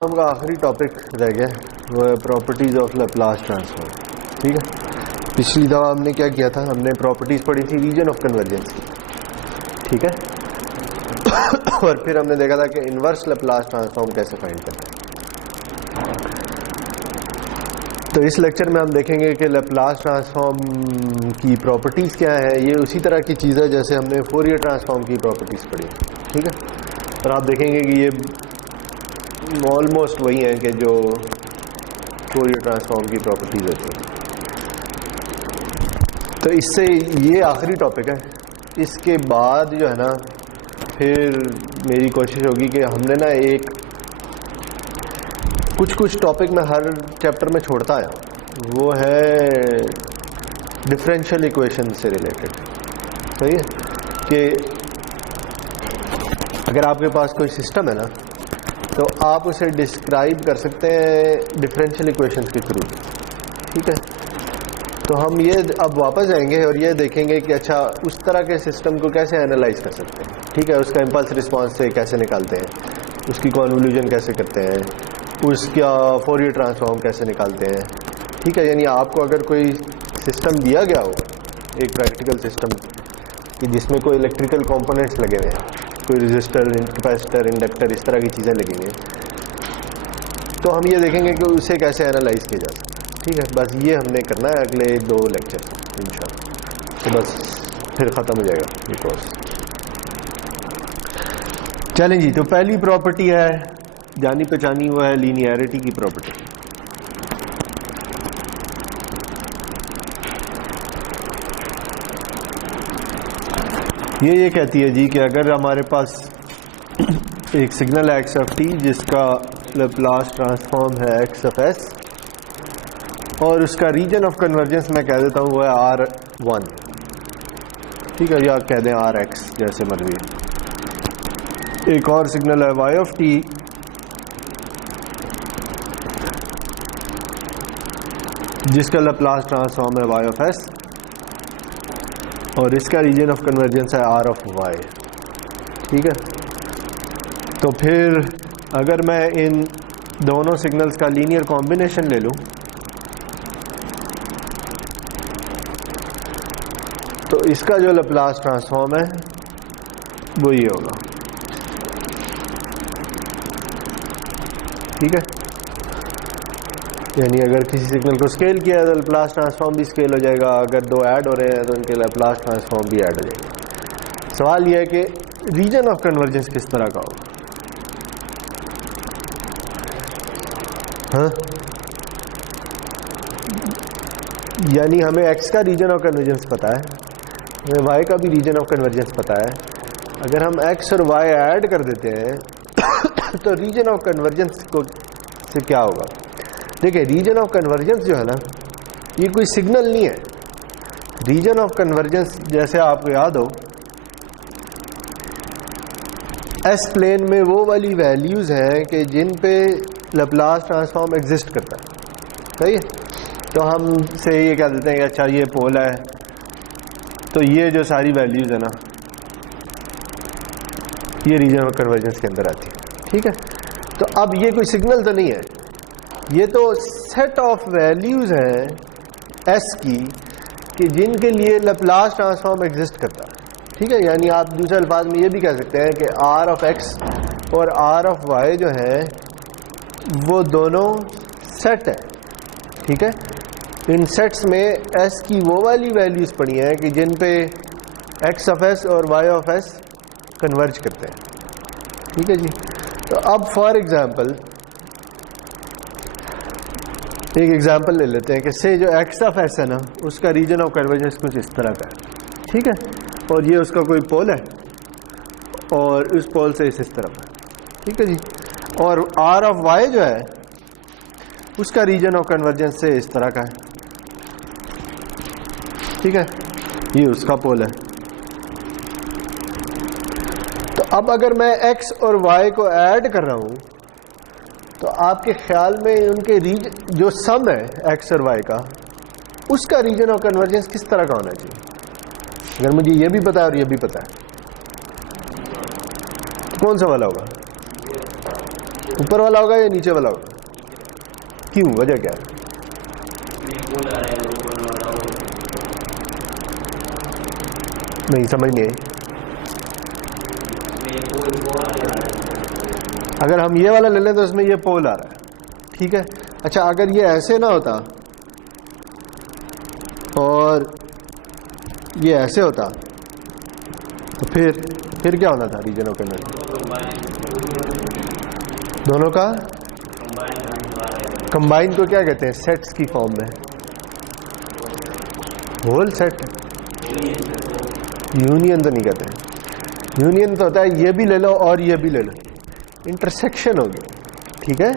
हम का आखिरी टॉपिक रह गया वो है प्रॉपर्टीज ऑफ लैप्लास ट्रांसफॉर्म। ठीक है, पिछली दफा हमने क्या किया था, हमने प्रॉपर्टीज पढ़ी थी रीजन ऑफ कन्वर्जेंस की। ठीक है और फिर हमने देखा था कि इनवर्स लैप्लास ट्रांसफॉर्म कैसे फाइंड करते हैं। तो इस लेक्चर में हम देखेंगे कि लैप्लास ट्रांसफॉर्म की प्रॉपर्टीज क्या है। ये उसी तरह की चीज़ है जैसे हमने फोरियर ट्रांसफॉर्म की प्रॉपर्टीज पढ़ी। ठीक है, और आप देखेंगे कि ये ऑलमोस्ट वही है कि जो फोरियर ट्रांसफॉर्म की प्रॉपर्टीज होती हैं। तो इससे ये आखिरी टॉपिक है। इसके बाद जो है ना फिर मेरी कोशिश होगी कि हमने ना एक कुछ टॉपिक में हर चैप्टर में छोड़ता आया, वो है डिफरेंशियल इक्वेशन से रिलेटेड। सही है कि अगर आपके पास कोई सिस्टम है ना तो आप उसे डिस्क्राइब कर सकते हैं डिफरेंशियल इक्वेशंस के थ्रू। ठीक है, तो हम ये अब वापस जाएंगे और ये देखेंगे कि अच्छा उस तरह के सिस्टम को कैसे एनालाइज कर सकते हैं। ठीक है, उसका इम्पल्स रिस्पांस से कैसे निकालते हैं, उसकी कॉन्वोल्यूशन कैसे करते हैं, उसका फोरियर ट्रांसफॉर्म कैसे निकालते हैं। ठीक है, यानी आपको अगर कोई सिस्टम दिया गया हो, एक प्रैक्टिकल सिस्टम कि जिसमें कोई इलेक्ट्रिकल कंपोनेंट्स लगे हुए हैं, कोई रेजिस्टर, कैपेसिटर, इंडक्टर, इस तरह की चीज़ें लगी हुई हैं, तो हम ये देखेंगे कि उसे कैसे एनालाइज किया जा सकता है। ठीक है, बस ये हमने करना है अगले 2 लेक्चर इंशाल्लाह, तो बस फिर ख़त्म हो जाएगा ये कोर्स। चलें जी, तो पहली प्रॉपर्टी है जानी पहचानी, वो है लीनियरिटी की प्रॉपर्टी। ये कहती है जी कि अगर हमारे पास एक सिग्नल है एक्स ऑफ टी जिसका लैप्लास ट्रांसफॉर्म है एक्स ऑफ एस और उसका रीजन ऑफ कन्वर्जेंस मैं कह देता हूँ वो है R1। ठीक है, या कह दें Rx, जैसे मर्जी। एक और सिग्नल है y ऑफ टी जिसका लैप्लास ट्रांसफॉर्म है y ऑफ s और इसका रीजन ऑफ कन्वर्जेंस है R ऑफ y। ठीक है, तो फिर अगर मैं इन दोनों सिग्नल्स का लीनियर कॉम्बिनेशन ले लूं तो इसका जो लैप्लास ट्रांसफॉर्म है वो ये होगा। ठीक है, यानी अगर किसी सिग्नल को स्केल किया तो लैप्लास ट्रांसफॉर्म भी स्केल हो जाएगा, अगर दो ऐड हो रहे हैं तो उनके लैप्लास ट्रांसफॉर्म भी ऐड हो जाएगा। सवाल यह है कि रीजन ऑफ कन्वर्जेंस किस तरह का होगा। हाँ, यानी हमें x का रीजन ऑफ कन्वर्जेंस पता है, हमें y का भी रीजन ऑफ कन्वर्जेंस पता है। अगर हम x और y ऐड कर देते हैं तो रीजन ऑफ कन्वर्जेंस को से क्या होगा। देखिए, रीजन ऑफ कन्वर्जेंस जो है ना ये कोई सिग्नल नहीं है। रीजन ऑफ कन्वर्जेंस जैसे आपको याद हो एस प्लेन में वो वाली वैल्यूज हैं कि जिन पे लैप्लास ट्रांसफॉर्म एग्जिस्ट करता है। सही है, तो हम से ये कह देते हैं कि अच्छा ये पोल है तो ये जो सारी वैल्यूज है ना ये रीजन ऑफ कन्वर्जेंस के अंदर आती है। ठीक है, तो अब ये कोई सिग्नल तो नहीं है, ये तो सेट ऑफ वैल्यूज हैं एस की कि जिनके लिए लैप्लास ट्रांसफॉर्म एग्जिस्ट करता है। ठीक है, यानी आप दूसरे अल्फाज में ये भी कह सकते हैं कि आर ऑफ एक्स और आर ऑफ वाई जो है वो दोनों सेट है। ठीक है, इन सेट्स में एस की वो वाली वैल्यूज पड़ी हैं कि जिन पे एक्स ऑफ एस और वाई ऑफ एस कन्वर्ज करते हैं। ठीक है जी, तो अब फॉर एग्जांपल एक एग्जांपल ले लेते हैं कि से जो एक्स ऑफ एस है ना उसका रीजन ऑफ कन्वर्जेंस कुछ इस तरह का है। ठीक है, और ये उसका कोई पोल है और उस पोल से इस तरफ है। ठीक है जी, और आर ऑफ वाई जो है उसका रीजन ऑफ कन्वर्जेंस से इस तरह का है। ठीक है, ये उसका पोल है। तो अब अगर मैं x और y को ऐड कर रहा हूं तो आपके ख्याल में उनके जो सम है x और y का उसका रीजन ऑफ कन्वर्जेंस किस तरह का होना चाहिए। अगर मुझे ये भी पता है और ये भी पता है तो कौन सा वाला होगा। ऊपर वाला होगा या नीचे वाला होगा? क्यों, वजह क्या है? नहीं समझ नहीं आई। अगर हम ये वाला ले लें तो इसमें ये पोल आ रहा है, ठीक है। अच्छा, अगर ये ऐसे ना होता और ये ऐसे होता तो फिर क्या होना था रीजन ऑफ कन्वर्जेंस? दोनों का कंबाइन को क्या कहते हैं? सेट्स की फॉर्म में। होल सेट, यूनियन तो नहीं कहते हैं। यूनियन तो होता है ये भी ले लो और ये भी ले लो, इंटरसेक्शन होगी, ठीक है।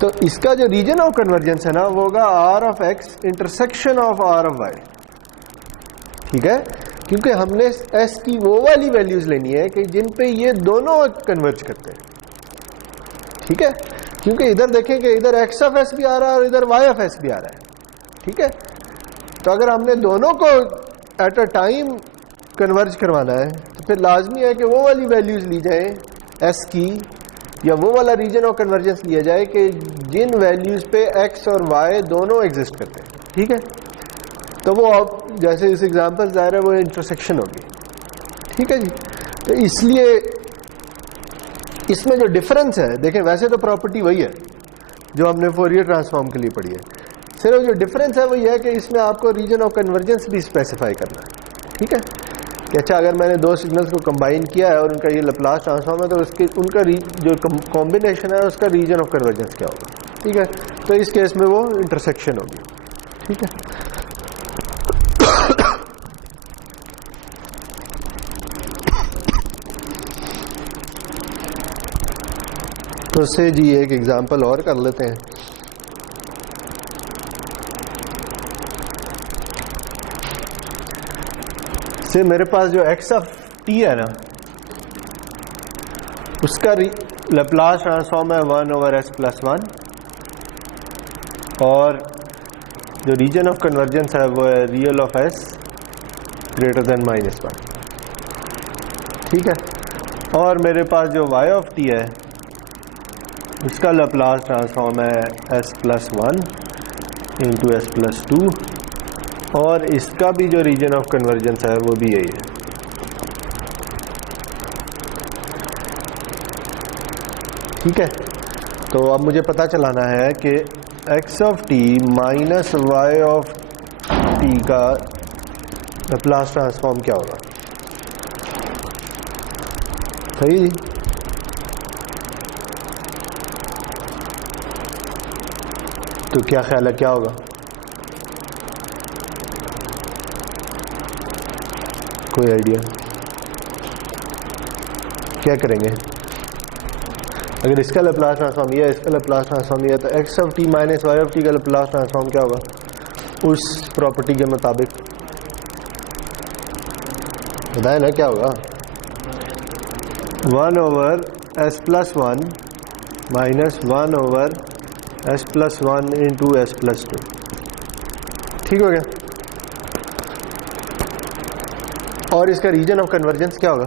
तो इसका जो रीजन ऑफ कन्वर्जेंस है ना वो होगा R of X intersection of R of Y, ठीक है। क्योंकि हमने एस की वो वाली वैल्यूज लेनी है कि जिन पे ये दोनों कन्वर्ज करते हैं, ठीक है। क्योंकि इधर देखें कि इधर एक्स ऑफ एस भी आ रहा है और इधर वाई ऑफ एस भी आ रहा है, ठीक है। तो अगर हमने दोनों को एट अ टाइम कन्वर्ज करवाना है तो फिर लाजमी है कि वो वाली वैल्यूज ली जाए एस की, या वो वाला रीजन ऑफ कन्वर्जेंस लिया जाए कि जिन वैल्यूज पे एक्स और वाई दोनों एग्जिस्ट करते हैं, ठीक है। तो वो अब जैसे इस एग्जांपल ज़ाहिर है वो इंटरसेक्शन होगी, ठीक है जी। तो इसलिए इसमें जो डिफरेंस है, देखें वैसे तो प्रॉपर्टी वही है जो हमने फोरियर ट्रांसफॉर्म के लिए पढ़ी है, सिर्फ जो डिफरेंस है वो ये है कि इसमें आपको रीजन ऑफ कन्वर्जेंस भी स्पेसिफाई करना है, ठीक है। कि अच्छा अगर मैंने दो सिग्नल्स को कंबाइन किया है और उनका ये लैप्लास ट्रांसफॉर्म है तो उसके उनका जो कॉम्बिनेशन है उसका रीजन ऑफ कन्वर्जेंस क्या होगा, ठीक है। तो इस केस में वो इंटरसेक्शन होगी, ठीक है। तो उससे जी एक एग्जांपल और कर लेते हैं। से मेरे पास जो एक्स ऑफ टी है ना उसका लैप्लास ट्रांसफॉर्म है 1/s+1 और जो रीजन ऑफ कन्वर्जेंस है वो है real of s greater than -1, ठीक है। और मेरे पास जो y ऑफ t है उसका लैप्लास ट्रांसफॉर्म है s+1 into s+2 और इसका भी जो रीजन ऑफ कन्वर्जेंस है वो भी यही है, ठीक है। तो अब मुझे पता चलाना है कि x of t minus y of t का लैप्लास ट्रांसफॉर्म क्या होगा, सही जी। तो क्या ख्याल है क्या होगा? कोई आइडिया? क्या करेंगे अगर इसका लैप्लास ट्रांसफॉर्म ये है, इसका लैप्लास ट्रांसफॉर्म ये है, तो x of t minus y of t का लैप्लास ट्रांसफॉर्म क्या होगा उस प्रॉपर्टी के मुताबिक? बताए ना क्या होगा? 1/s+1 minus 1/s+1 into s+2, ठीक हो गया। और इसका रीजन ऑफ कन्वर्जेंस क्या होगा?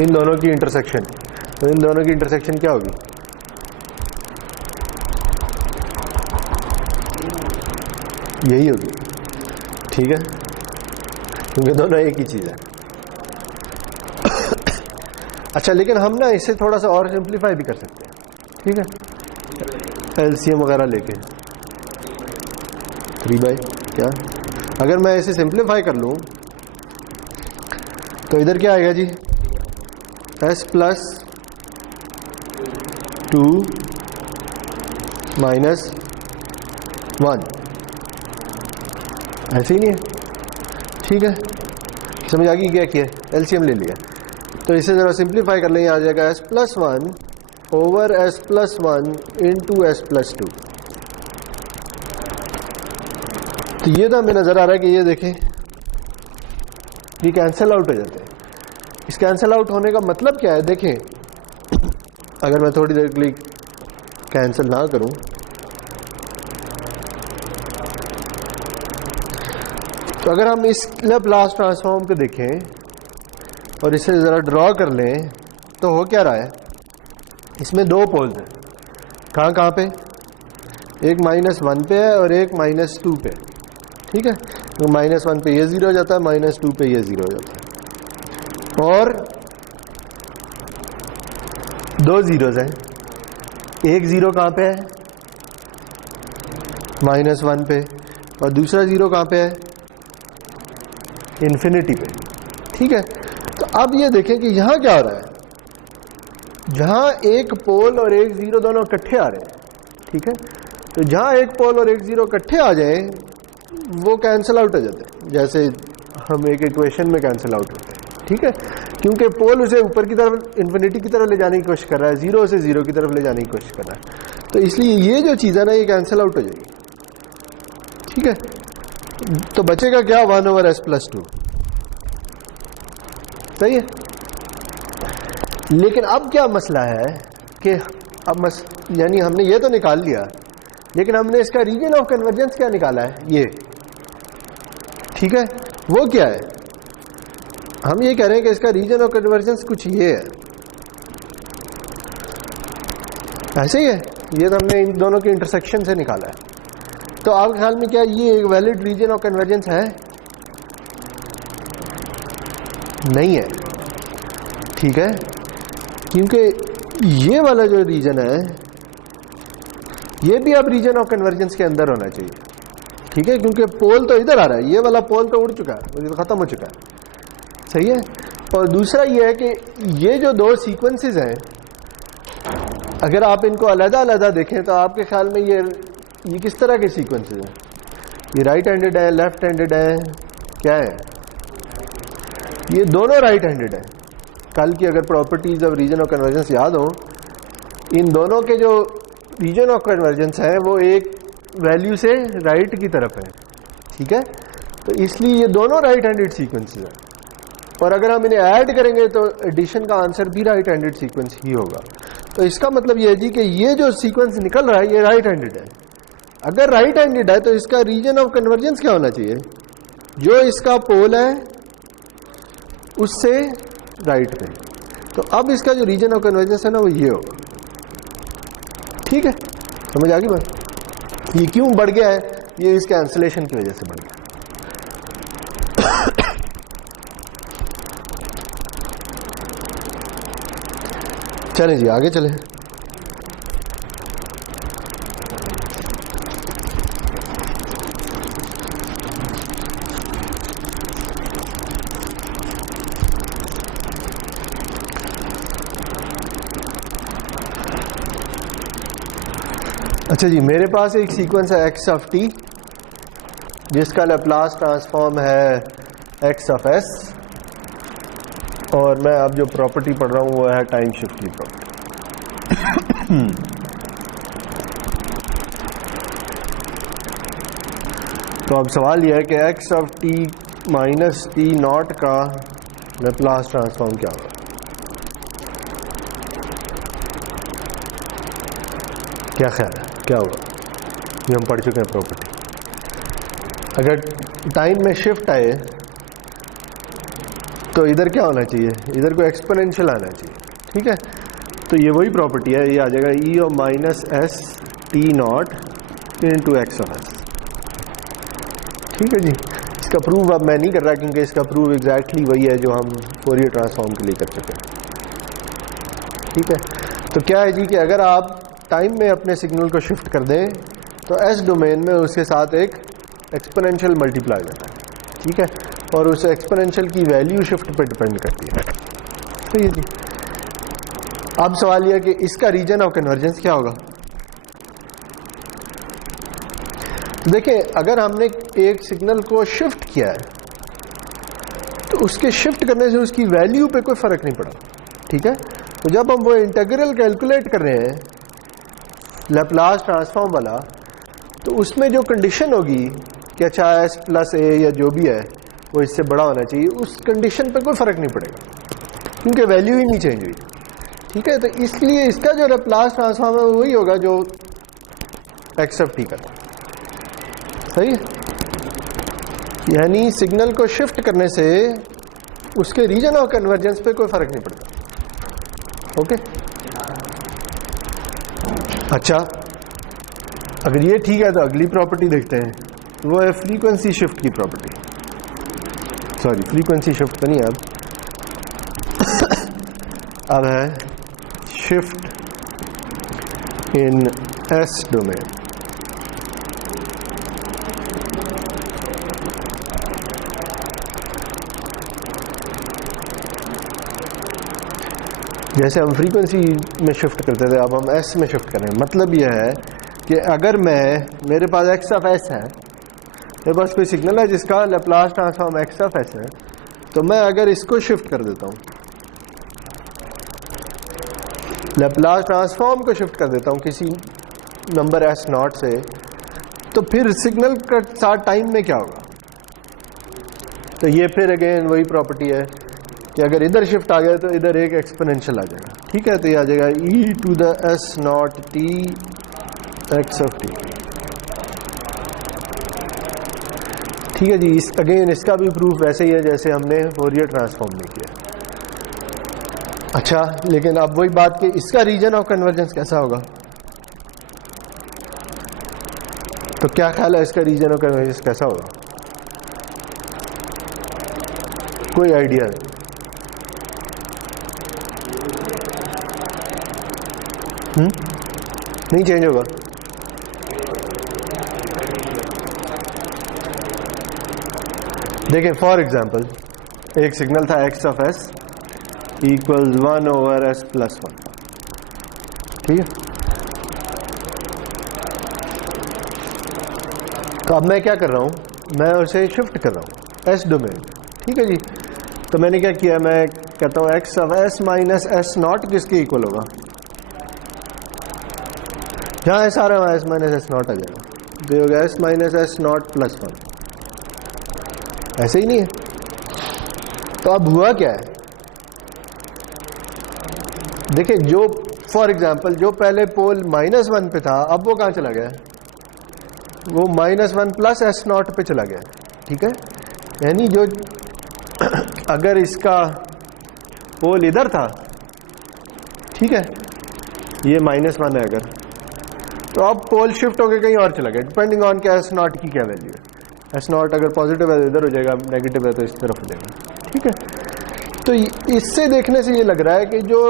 इन दोनों की इंटरसेक्शन। तो इन दोनों की इंटरसेक्शन क्या होगी? यही होगी, ठीक है, क्योंकि दोनों एक ही चीज है। अच्छा, लेकिन हम ना इसे थोड़ा सा और सिंप्लीफाई भी कर सकते हैं, ठीक है, एलसीएम वगैरह लेके 3/, क्या अगर मैं इसे सिंप्लीफाई कर लूं तो इधर क्या आएगा जी? s+2 माइनस 1, ऐसे ही नहीं है, ठीक है। समझ आ गई क्या किया? एलसीएम ले लिया। तो इसे जरा सिंप्लीफाई कर लें, आ जाएगा s+1/s+1 into s+2। तो ये तो हमें नजर आ रहा है कि ये देखें ये कैंसिल आउट हो जाते हैं। इस कैंसिल आउट होने का मतलब क्या है? देखें अगर मैं थोड़ी देर के लिए कैंसिल ना करूं तो अगर हम इस लैप्लास ट्रांसफॉर्म को देखें और इसे ज़रा ड्रॉ कर लें तो हो क्या रहा है, इसमें दो पोल्स हैं, कहाँ कहाँ पे, एक -1 पे है और एक -2 पे, ठीक है। तो -1 पे ये 0 हो जाता है, -2 पे ये 0 हो जाता है, और दो जीरोज हैं, एक 0 कहाँ पे है, -1 पे, और दूसरा 0 कहाँ पे है, इन्फिनिटी पे, ठीक है। तो अब ये देखें कि यहां क्या हो रहा है, जहां एक पोल और एक 0 दोनों इकट्ठे आ रहे हैं, ठीक है। तो जहां एक पोल और एक 0 इकट्ठे आ जाएं वो कैंसिल आउट हो जाते हैं, जैसे हम एक इक्वेशन में कैंसिल आउट होते हैं, ठीक है। क्योंकि पोल उसे ऊपर की तरफ इन्फिनिटी की तरफ ले जाने की कोशिश कर रहा है, 0 से 0 की तरफ ले जाने की कोशिश कर रहा है, तो इसलिए ये जो चीज़ है ना ये कैंसिल आउट हो जाएगी, ठीक है। तो बचेगा क्या, 1/s+2, सही है। लेकिन अब क्या मसला है कि अब यानी हमने ये तो निकाल लिया, लेकिन हमने इसका रीजन ऑफ कन्वर्जेंस क्या निकाला है, ये, ठीक है। वो क्या है, हम ये कह रहे हैं कि इसका रीजन ऑफ कन्वर्जेंस कुछ ये है, ऐसे ही है, ये तो हमने इन दोनों के इंटरसेक्शन से निकाला है। तो आपके ख्याल में क्या ये एक वैलिड रीजन ऑफ कन्वर्जेंस है, नहीं है, ठीक है। क्योंकि ये वाला जो रीजन है ये भी अब रीजन ऑफ कन्वर्जेंस के अंदर होना चाहिए, ठीक है। क्योंकि पोल तो इधर आ रहा है, ये वाला पोल तो उड़ चुका है, तो खत्म हो चुका है, सही है। और दूसरा ये है कि ये जो दो सीक्वेंसेस हैं, अगर आप इनको अलग अलग देखें तो आपके ख्याल में ये किस तरह के सीक्वेंसेस हैं, ये राइट हैंडेड है, लेफ्ट हैंडेड है, क्या है, ये दोनों राइट हैंडेड है। कल की अगर properties of region of convergence याद हो, इन दोनों के जो रीजन ऑफ कन्वर्जेंस है वो एक वैल्यू से राइट की तरफ है, ठीक है। तो इसलिए ये दोनों राइट हैंडेड सीक्वेंसेस हैं, और अगर हम इन्हें ऐड करेंगे तो एडिशन का आंसर भी राइट हैंडेड सीक्वेंस ही होगा। तो इसका मतलब ये है जी कि ये जो सीक्वेंस निकल रहा है ये राइट हैंडेड है। अगर राइट हैंडेड है तो इसका रीजन ऑफ कन्वर्जेंस क्या होना चाहिए, जो इसका पोल है उससे राइट पे। तो अब इसका जो रीजन ऑफ कन्वर्जेंस है ना वो ये होगा, ठीक है। समझ आ गई बात, ये क्यों बढ़ गया है, ये इस कैंसिलेशन की वजह से बढ़ गया। चलें जी आगे चलें। अच्छा जी, मेरे पास एक सीक्वेंस है x ऑफ t जिसका लैप्लास ट्रांसफॉर्म है x ऑफ s, और मैं अब जो प्रॉपर्टी पढ़ रहा हूं वो है टाइम शिफ्ट की प्रॉपर्टी। तो अब सवाल यह है कि x of t minus t not का लैप्लास ट्रांसफॉर्म क्या होगा। क्या ख्याल है क्या होगा, ये हम पढ़ चुके हैं प्रॉपर्टी। अगर टाइम में शिफ्ट आए तो इधर क्या होना चाहिए, इधर को एक्सपोनेंशियल आना चाहिए, ठीक है। तो ये वही प्रॉपर्टी है, ये आ जाएगा ई of minus s T not into x of S, ठीक है जी। इसका प्रूव अब मैं नहीं कर रहा क्योंकि इसका प्रूव एग्जैक्टली वही है जो हम फोरियर ट्रांसफॉर्म के लिए कर चुके हैं, ठीक है। तो क्या है जी कि अगर आप टाइम में अपने सिग्नल को शिफ्ट कर दें तो एस डोमेन में उसके साथ एक एक्सपोनेंशियल मल्टीप्लाई जाता है, ठीक है, और उस एक्सपोनेंशियल की वैल्यू शिफ्ट पर डिपेंड करती है, सही है जी। अब सवाल यह कि इसका रीजन ऑफ कन्वर्जेंस क्या होगा। देखें, अगर हमने एक सिग्नल को शिफ्ट किया है तो उसके शिफ्ट करने से उसकी वैल्यू पे कोई फर्क नहीं पड़ा, ठीक है। तो जब हम वो इंटीग्रल कैलकुलेट कर रहे हैं लैप्लास ट्रांसफॉर्म वाला, तो उसमें जो कंडीशन होगी कि अच्छा एस प्लस ए या जो भी है वो इससे बड़ा होना चाहिए, उस कंडीशन पे कोई फर्क नहीं पड़ेगा क्योंकि वैल्यू ही नहीं चेंज हुई, ठीक है। तो इसलिए इसका जो लैप्लास ट्रांसफॉर्म है वही होगा जो एक्स ऑफ टी का, सही है। यानी सिग्नल को शिफ्ट करने से उसके रीजन ऑफ कन्वर्जेंस पे कोई फर्क नहीं पड़ता। ओके अच्छा, अगर ये ठीक है तो अगली प्रॉपर्टी देखते हैं, वो है फ्रीक्वेंसी शिफ्ट की प्रॉपर्टी। सॉरी, फ्रीक्वेंसी शिफ्ट तो नहीं है अब है शिफ्ट इन एस डोमेन। जैसे हम फ्रीक्वेंसी में शिफ्ट करते थे, अब हम एस में शिफ्ट करें। मतलब यह है कि अगर मेरे पास एक्स ऑफ एस है, मेरे पास कोई सिग्नल है जिसका Laplace transform x of S है, तो मैं अगर इसको शिफ्ट कर देता हूं, लैप्लास ट्रांसफॉर्म को शिफ्ट कर देता हूं किसी नंबर एस नॉट से, तो फिर सिग्नल का साथ टाइम में क्या होगा? तो ये फिर अगेन वही प्रॉपर्टी है कि अगर इधर शिफ्ट आ गया तो इधर एक एक्सपोनेंशियल आ जाएगा। ठीक है, तो ये आ जाएगा e to the s not t x of t. ठीक है जी, अगेन इसका भी प्रूफ वैसे ही है जैसे हमने फोरियर ट्रांसफॉर्म में किया। अच्छा, लेकिन अब वही बात कि इसका रीजन ऑफ कन्वर्जेंस कैसा होगा? तो क्या ख्याल है इसका रीजन ऑफ कन्वर्जेंस कैसा होगा? कोई आइडिया नहीं चेंज होगा? देखिए फॉर एग्जांपल, एक सिग्नल था x of S equals 1 over s plus 1। ठीक है, तो अब मैं क्या कर रहा हूं, मैं उसे शिफ्ट कर रहा हूं एस डोमेन। ठीक है जी, तो मैंने क्या किया, मैं कहता हूं x of S minus S not किसके इक्वल होगा? जहां एस आ रहा है एस माइनस एस नॉट आ जाएगा, तो ये होगा S minus S not plus 1। ऐसे ही नहीं है? तो अब हुआ क्या है, देखिए जो फॉर एग्जांपल जो पहले पोल -1 पे था, अब वो कहां चला गया? वो -1 प्लस एस नॉट पे चला गया। ठीक है, यानी जो अगर इसका पोल इधर था, ठीक है, ये -1 है अगर, तो अब पोल शिफ्ट होकर कहीं और चला गया, डिपेंडिंग ऑन क्या एस नॉट की क्या वैल्यू है। एस नॉट अगर पॉजिटिव है तो इधर हो जाएगा, नेगेटिव है तो इस तरफ हो जाएगा। ठीक है, तो इससे देखने से ये लग रहा है कि जो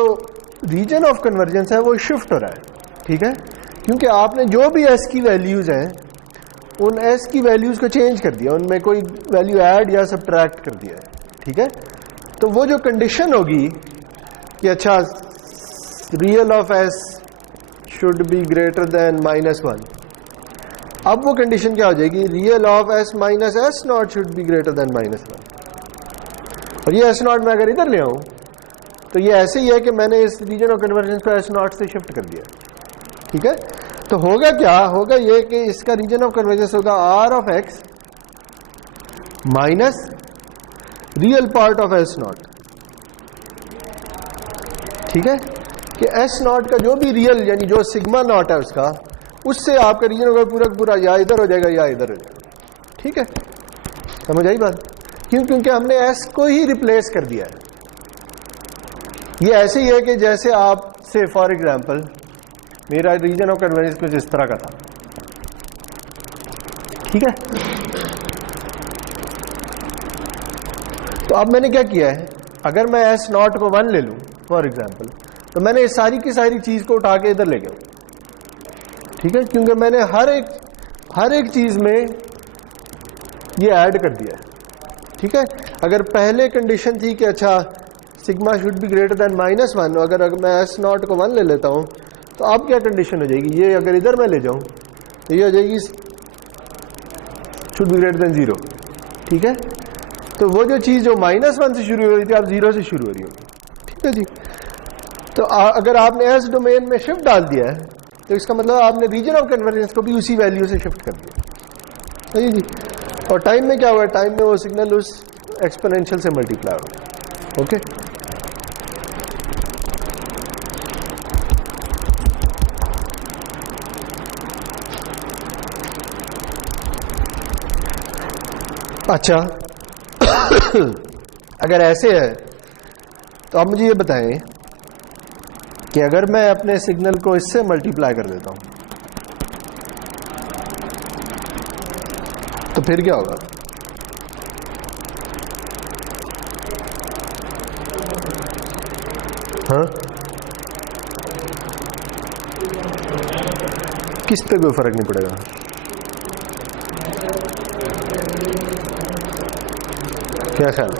रीजन ऑफ कन्वर्जेंस है वो शिफ्ट हो रहा है। ठीक है, क्योंकि आपने जो भी एस की वैल्यूज हैं उन एस की वैल्यूज को चेंज कर दिया, उनमें कोई वैल्यू ऐड या सब्ट्रैक्ट कर दिया है। ठीक है, तो वो जो कंडीशन होगी कि अच्छा real of s should be greater than -1, अब वो कंडीशन क्या हो जाएगी, real of S minus S not should be greater than -1। और ये एस नॉट मैं अगर इधर ले आऊं तो ये ऐसे ही है कि मैंने इस रीजन ऑफ कन्वर्जेंस को एस नॉट से शिफ्ट कर दिया। ठीक है, तो होगा क्या, होगा ये कि इसका रीजन ऑफ कन्वर्जेंस होगा R of X minus real part of S naught. ठीक है, कि एस नॉट का जो भी रियल यानी जो सिग्मा नॉट है उसका, उससे आपका रीजन होगा पूरा पूरा या इधर हो जाएगा या इधर हो जाएगा। ठीक है, समझ आई बात? क्यों? क्योंकि हमने एस को ही रिप्लेस कर दिया है। ये ऐसे ही है कि जैसे आप से फॉर एग्जांपल मेरा रीजन ऑफ कन्वर्जेंस कुछ इस तरह का था। ठीक है, तो अब मैंने क्या किया है, अगर मैं एस नॉट को 1 ले लूं फॉर एग्जांपल, तो मैंने इस सारी की सारी चीज को उठा के इधर ले गया। ठीक है, क्योंकि मैंने हर एक चीज में ये ऐड कर दिया है। ठीक है, अगर पहले कंडीशन थी कि अच्छा sigma should be greater than -1, अगर मैं एस नॉट को 1 ले लेता हूं, तो अब क्या कंडीशन हो जाएगी, ये अगर इधर मैं ले जाऊं तो ये हो जाएगी शुड बी ग्रेटर देन 0। ठीक है, तो वो जो चीज जो -1 से शुरू हो रही थी अब 0 से शुरू हो रही होगी। ठीक है जी, तो अगर आपने एस डोमेन में शिफ्ट डाल दिया है तो इसका मतलब आपने रीजन ऑफ कन्वर्जेंस को भी उसी वैल्यू से शिफ्ट कर दिया। सही जी, और टाइम में क्या हुआ, टाइम में वो सिग्नल उस एक्सपोनेंशियल से मल्टीप्लाई होगा। ओके, अच्छा अगर ऐसे है तो आप मुझे ये बताएं कि अगर मैं अपने सिग्नल को इससे मल्टीप्लाई कर देता हूं तो फिर क्या होगा? हाँ, किस पे कोई फर्क नहीं पड़ेगा? क्या ख्याल?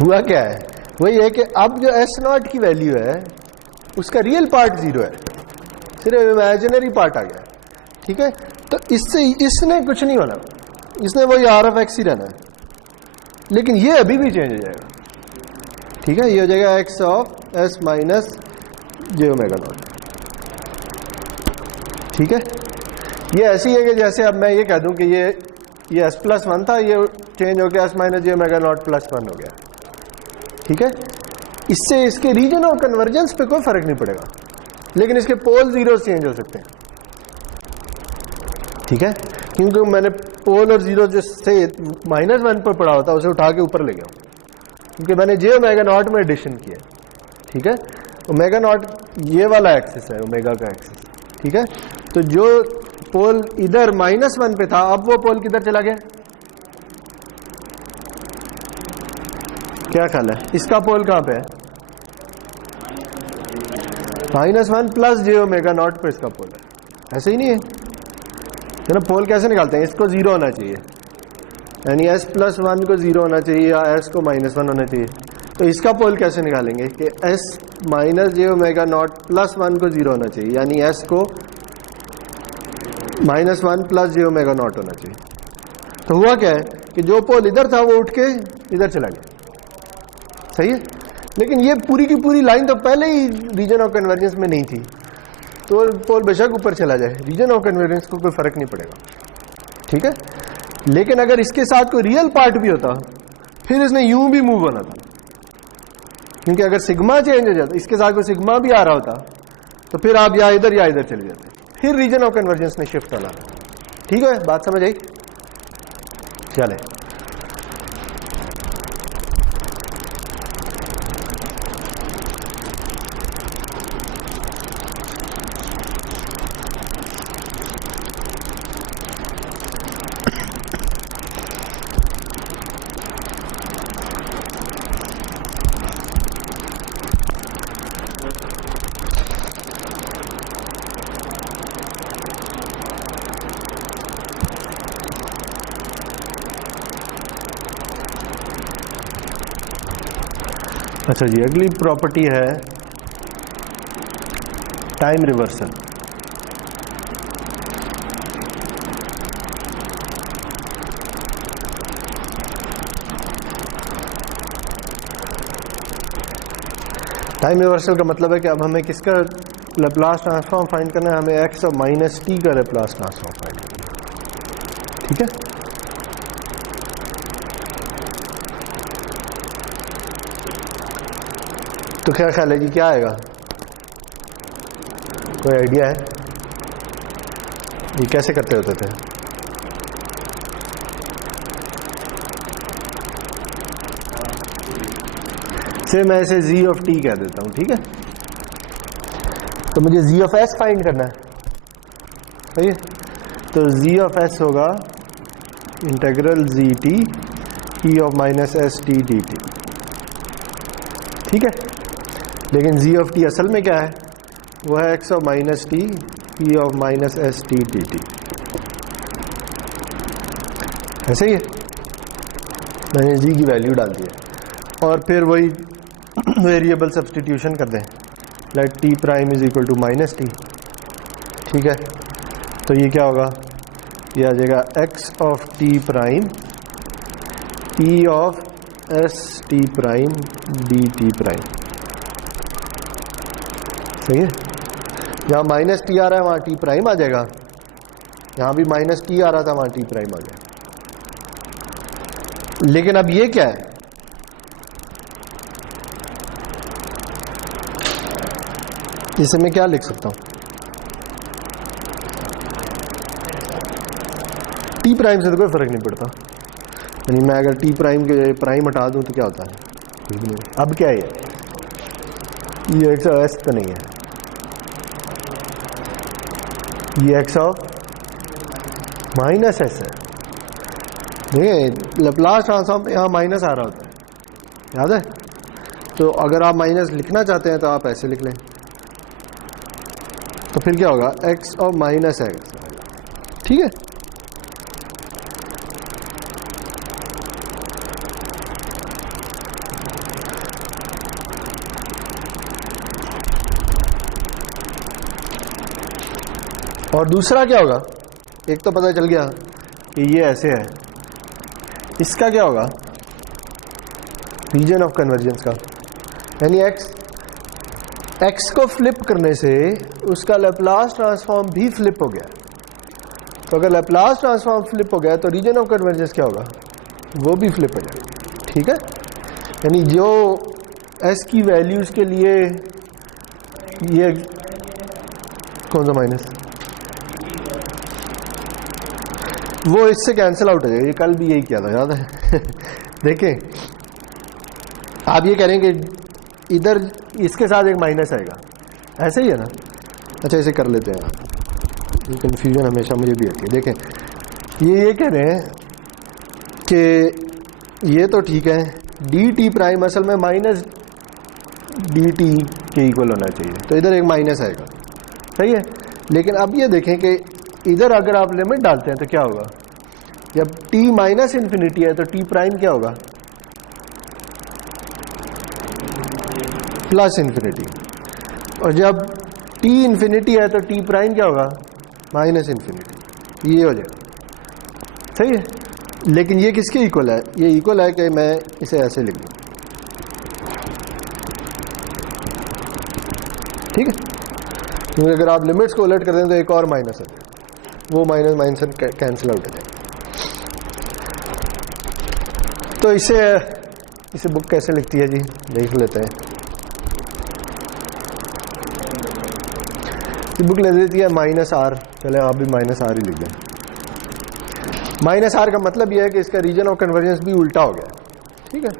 हुआ क्या है? वही है कि अब जो S0 की वैल्यू है उसका रियल पार्ट 0 है, सिर्फ इमेजिनरी पार्ट आ गया। ठीक है, तो इससे इसने कुछ नहीं होना, इसने वही R(x) ही रहना है, लेकिन ये अभी भी चेंज हो जाएगा। ठीक है, ये हो जाएगा x of s minus j omega naught. ठीक है, ये ऐसी है कि जैसे अब मैं ये कह दूं कि ये s+1 था, ये चेंज हो गया s minus j omega naught +1 हो गया। ठीक है, इससे इसके रीजन ऑफ कन्वर्जेंस पे कोई फर्क नहीं पड़ेगा, लेकिन इसके पोल जीरो चेंज हो सकते हैं। ठीक है, क्योंकि मैंने पोल और जीरो जो से -1 पर पड़ा होता उसे उठा के ऊपर ले गया, क्योंकि मैंने j ओमेगा नॉट में एडिशन किया। ठीक है, ओमेगा नॉट ये वाला एक्सिस है, ओमेगा का एक्सिस। ठीक है, तो जो पोल इधर -1 पे था, अब वो पोल किधर चला गया? क्या ख्याल है, इसका पोल कहां पे है? -1 प्लस j ओमेगा नॉट पे इसका पोल है। ऐसे ही नहीं है ना? पोल कैसे निकालते हैं? इसको 0 होना चाहिए, यानी s+1 को 0 होना चाहिए या s को -1 होना चाहिए। तो इसका पोल कैसे निकालेंगे कि s minus j omega naught +1 को 0 होना चाहिए, यानी s को -1 प्लस j ओमेगा नॉट होना चाहिए। तो हुआ क्या है कि जो पोल इधर था वो उठ के इधर चला गया। सही है, लेकिन ये पूरी की पूरी लाइन तो पहले ही रीजन ऑफ कन्वर्जेंस में नहीं थी, तो पोल बेशक ऊपर चला जाए, रीजन ऑफ कन्वर्जेंस को कोई फर्क नहीं पड़ेगा। ठीक है, लेकिन अगर इसके साथ कोई रियल पार्ट भी होता फिर इसने यूं भी मूव होना था, क्योंकि अगर सिग्मा चेंज हो जाता, इसके साथ कोई सिग्मा भी आ रहा होता, तो फिर आप या इधर चले जाते, फिर रीजन ऑफ कन्वर्जेंस में शिफ्ट होना। ठीक है, बात समझ आई? चले, अच्छा जी, अगली प्रॉपर्टी है टाइम रिवर्सल। टाइम रिवर्सल का मतलब है कि अब हमें किसका लैप्लास ट्रांसफॉर्म फाइंड करना है? हमें x और -t का लैप्लास ट्रांसफॉर्म फाइंड करना है। ठीक है, तो क्या ख्याल है जी, क्या आएगा? कोई आइडिया है ये कैसे करते होते थे? से मैं इसे z ऑफ t कह देता हूं। ठीक है, तो मुझे z ऑफ s फाइंड करना है। सही है, तो z ऑफ s होगा integral zt e of -st dt। ठीक है, लेकिन z ऑफ t असल में क्या है? वो है x of -t e of -st dt। ऐसे ही है, मैंने z की वैल्यू डाल दी है और फिर वही वेरिएबल सब्स्टिट्यूशन कर दें, let t prime is equal to -t। ठीक है, तो ये क्या होगा? ये आ जाएगा x of t prime e of st prime dt prime. सही है, जहाँ -t आ रहा है वहाँ t प्राइम आ जाएगा, यहाँ भी -t आ रहा था वहाँ t प्राइम आ जाएगा। लेकिन अब ये क्या है? इसे मैं क्या लिख सकता हूं? t प्राइम से तो कोई फर्क नहीं पड़ता, यानी मैं अगर टी प्राइम के प्राइम हटा दूं तो क्या होता है? अब क्या है ये एक्स ऑफ एस तो नहीं है, ये एक्स ऑफ माइनस एस है। देखिए लैप्लास ट्रांसफॉर्म यहाँ माइनस आ रहा होता है, याद है? तो अगर आप माइनस लिखना चाहते हैं तो आप ऐसे लिख लें, तो फिर क्या होगा? एक्स और माइनस एक्स, ठीक है। और दूसरा क्या होगा? एक तो पता चल गया कि ये ऐसे है, इसका क्या होगा? रीजन ऑफ कन्वर्जेंस का, यानी एक्स को फ्लिप करने से उसका लैप्लास ट्रांसफॉर्म भी फ्लिप हो गया। तो अगर लैप्लास ट्रांसफॉर्म फ्लिप हो गया तो रीजन ऑफ कन्वर्जेंस क्या होगा? वो भी फ्लिप हो जाएगा, ठीक है। यानी जो एस की वैल्यूज के लिए ये कौन सा माइनस, वो इससे कैंसिल आउट हो जाएगा। ये कल भी यही किया था, याद है? देखें, आप ये करेंगे इधर इसके साथ एक माइनस आएगा, ऐसे ही है ना? अच्छा इसे कर लेते हैं, ये कन्फ्यूजन हमेशा मुझे भी होती है। देखें ये कह रहे हैं कि ये तो ठीक है, डी टी प्राइम असल में माइनस डी टी के इक्वल होना चाहिए, तो इधर एक माइनस आएगा, सही है। लेकिन अब ये देखें कि इधर अगर आप लिमिट डालते हैं तो क्या होगा? जब t माइनस इन्फिनिटी है तो t प्राइम क्या होगा? Plus infinity. और जब t इन्फिनिटी है तो t प्राइम क्या होगा? Minus infinity. ये हो जाएगा, सही है। लेकिन ये किसके इक्वल है? ये इक्वल है कि मैं इसे ऐसे लिख दूं, ठीक है। क्योंकि अगर आप लिमिट्स को उलट कर दें तो एक और माइनस है, वो माइनस माइनस कैंसिल आउट हो जाएगा। तो इसे बुक कैसे लिखती है जी? देख लेते हैं। ये बुक ले देती है माइनस आर, चले आप भी माइनस आर ही लिख दें। माइनस आर का मतलब यह है कि इसका रीजन ऑफ कन्वर्जेंस भी उल्टा हो गया, ठीक है।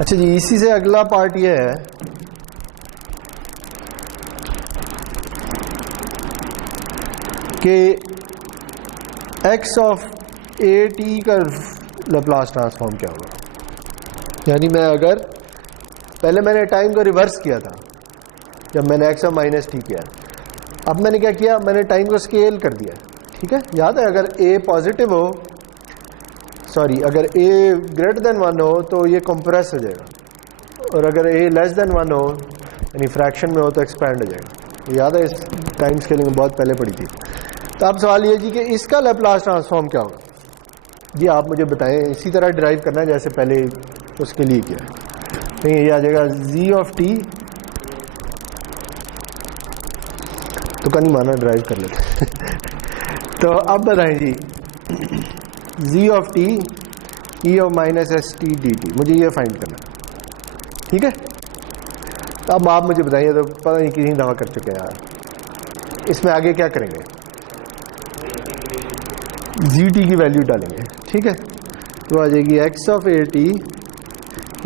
अच्छा जी, इसी से अगला पार्ट ये है कि एक्स ऑफ ए टी का लैप्लास ट्रांसफॉर्म क्या होगा। यानी मैं अगर पहले मैंने टाइम को रिवर्स किया था जब मैंने एक्स और माइनस टी किया, अब मैंने क्या किया? मैंने टाइम को स्केल कर दिया, ठीक है। याद है अगर ए पॉजिटिव हो, सॉरी अगर a ग्रेटर देन 1 हो तो ये कंप्रेस हो जाएगा, और अगर a लेस देन 1 हो यानी फ्रैक्शन में हो तो एक्सपैंड हो जाएगा। याद है, इस टाइम स्केलिंग में बहुत पहले पढ़ी थी। तो अब सवाल ये जी कि इसका लैप्लास ट्रांसफॉर्म क्या होगा? जी आप मुझे बताएं, इसी तरह डिराइव करना है जैसे पहले उसके लिए किया। नहीं ये आ जाएगा जी ऑफ टी, तो का नहीं माना, ड्राइव कर लेते। तो अब बताएं जी, g of t e of minus s t D t, मुझे ये फाइंड करना है, ठीक है। अब आप मुझे बताइए, तो पता नहीं कितनी दफा कर चुके हैं यार। इसमें आगे क्या करेंगे? जी टी की वैल्यू डालेंगे, ठीक है। तो आ जाएगी x of A T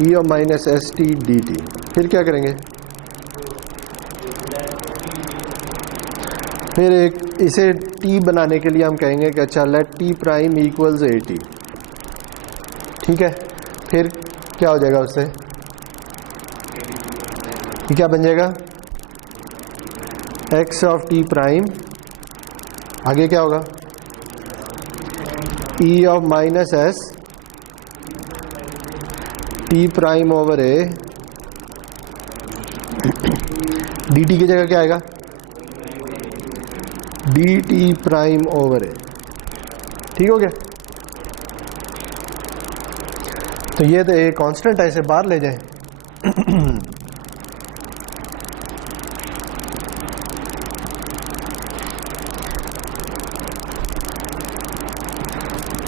e of minus s t D T. फिर क्या करेंगे? फिर एक इसे t बनाने के लिए हम कहेंगे कि अच्छा let t prime equals A T, ठीक है। फिर क्या हो जाएगा उससे? ये क्या बन जाएगा? x ऑफ t प्राइम, आगे क्या होगा? e of minus S t prime over A, dt की जगह क्या आएगा? डी टी प्राइम ओवर ए, ठीक हो गया। तो ये तो एक कांस्टेंट है, इसे बाहर ले जाएं।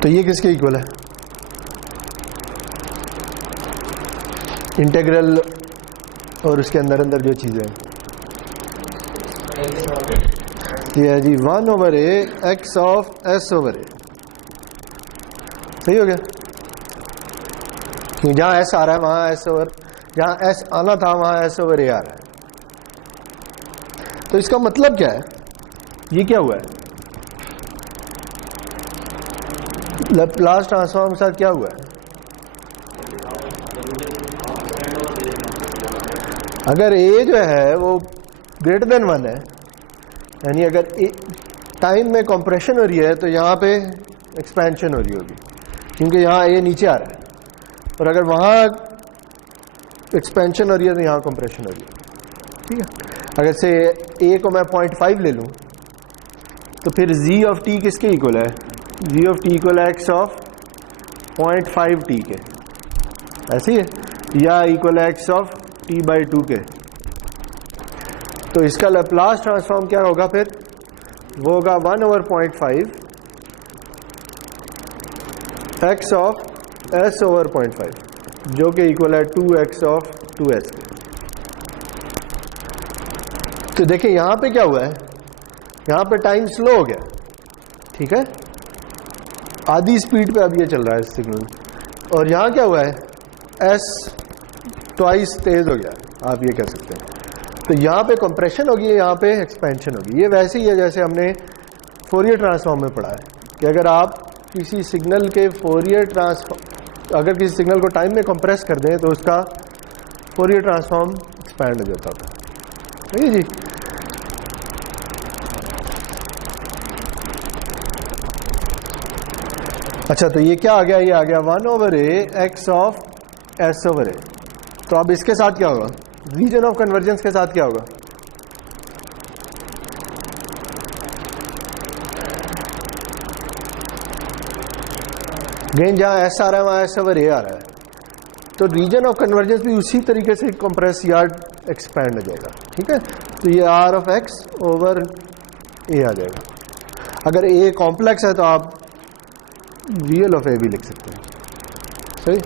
तो ये किसके इक्वल है? इंटीग्रल और उसके अंदर अंदर जो चीज़ें ये है जी 1/a x ऑफ s/a। सही हो गया? जहां s आ रहा है वहां जहां s आना था वहां s/a आ रहा है। तो इसका मतलब क्या है? ये क्या हुआ है? लाप्लास ट्रांसफॉर्म के साथ क्या हुआ है? अगर a जो है वो ग्रेटर देन 1 है, यानी अगर टाइम में कंप्रेशन हो रही है तो यहाँ पे एक्सपेंशन हो रही होगी, क्योंकि यहाँ a नीचे आ रहा है, और अगर वहाँ एक्सपेंशन हो रही है तो यहाँ कंप्रेशन हो रही है। ठीक है? अगर से a को मैं 0.5 ले लूँ तो फिर z ऑफ t किसके इक्वल है? z ऑफ t इक्वल है x ऑफ 0.5 t के, ऐसे ही है, या इक्वल है x ऑफ t/2 के। तो इसका लैप्लास ट्रांसफॉर्म क्या होगा फिर? वो होगा 1/0.5 x ऑफ s/0.5, जो कि इक्वल है 2x ऑफ 2s के। तो देखिए यहां पे क्या हुआ है, यहां पे टाइम स्लो हो गया, ठीक है, आधी स्पीड पे अब ये चल रहा है सिग्नल, और यहां क्या हुआ है, s ट्वाइस तेज हो गया, आप ये कह सकते हैं। तो यहाँ पे कंप्रेशन होगी, यहाँ पे एक्सपेंशन होगी। ये वैसे ही है जैसे हमने फोरियर ट्रांसफॉर्म में पढ़ा है कि अगर आप किसी सिग्नल के अगर किसी सिग्नल को टाइम में कंप्रेस कर दें तो उसका फोरियर ट्रांसफॉर्म एक्सपैंड हो जाता था। ठीक है जी? अच्छा, तो ये क्या आ गया? ये आ गया 1/a x ऑफ s/a। तो अब इसके साथ क्या होगा? रीजन ऑफ कन्वर्जेंस के साथ क्या होगा? अगेन जहां s आ रहा है वहां s/a आ रहा है, तो रीजन ऑफ कन्वर्जेंस भी उसी तरीके से कंप्रेस या एक्सपैंड हो जाएगा। ठीक है? तो ये r of x over a आ जाएगा। अगर a कॉम्प्लेक्स है तो आप रियल ऑफ a भी लिख सकते हैं। सही?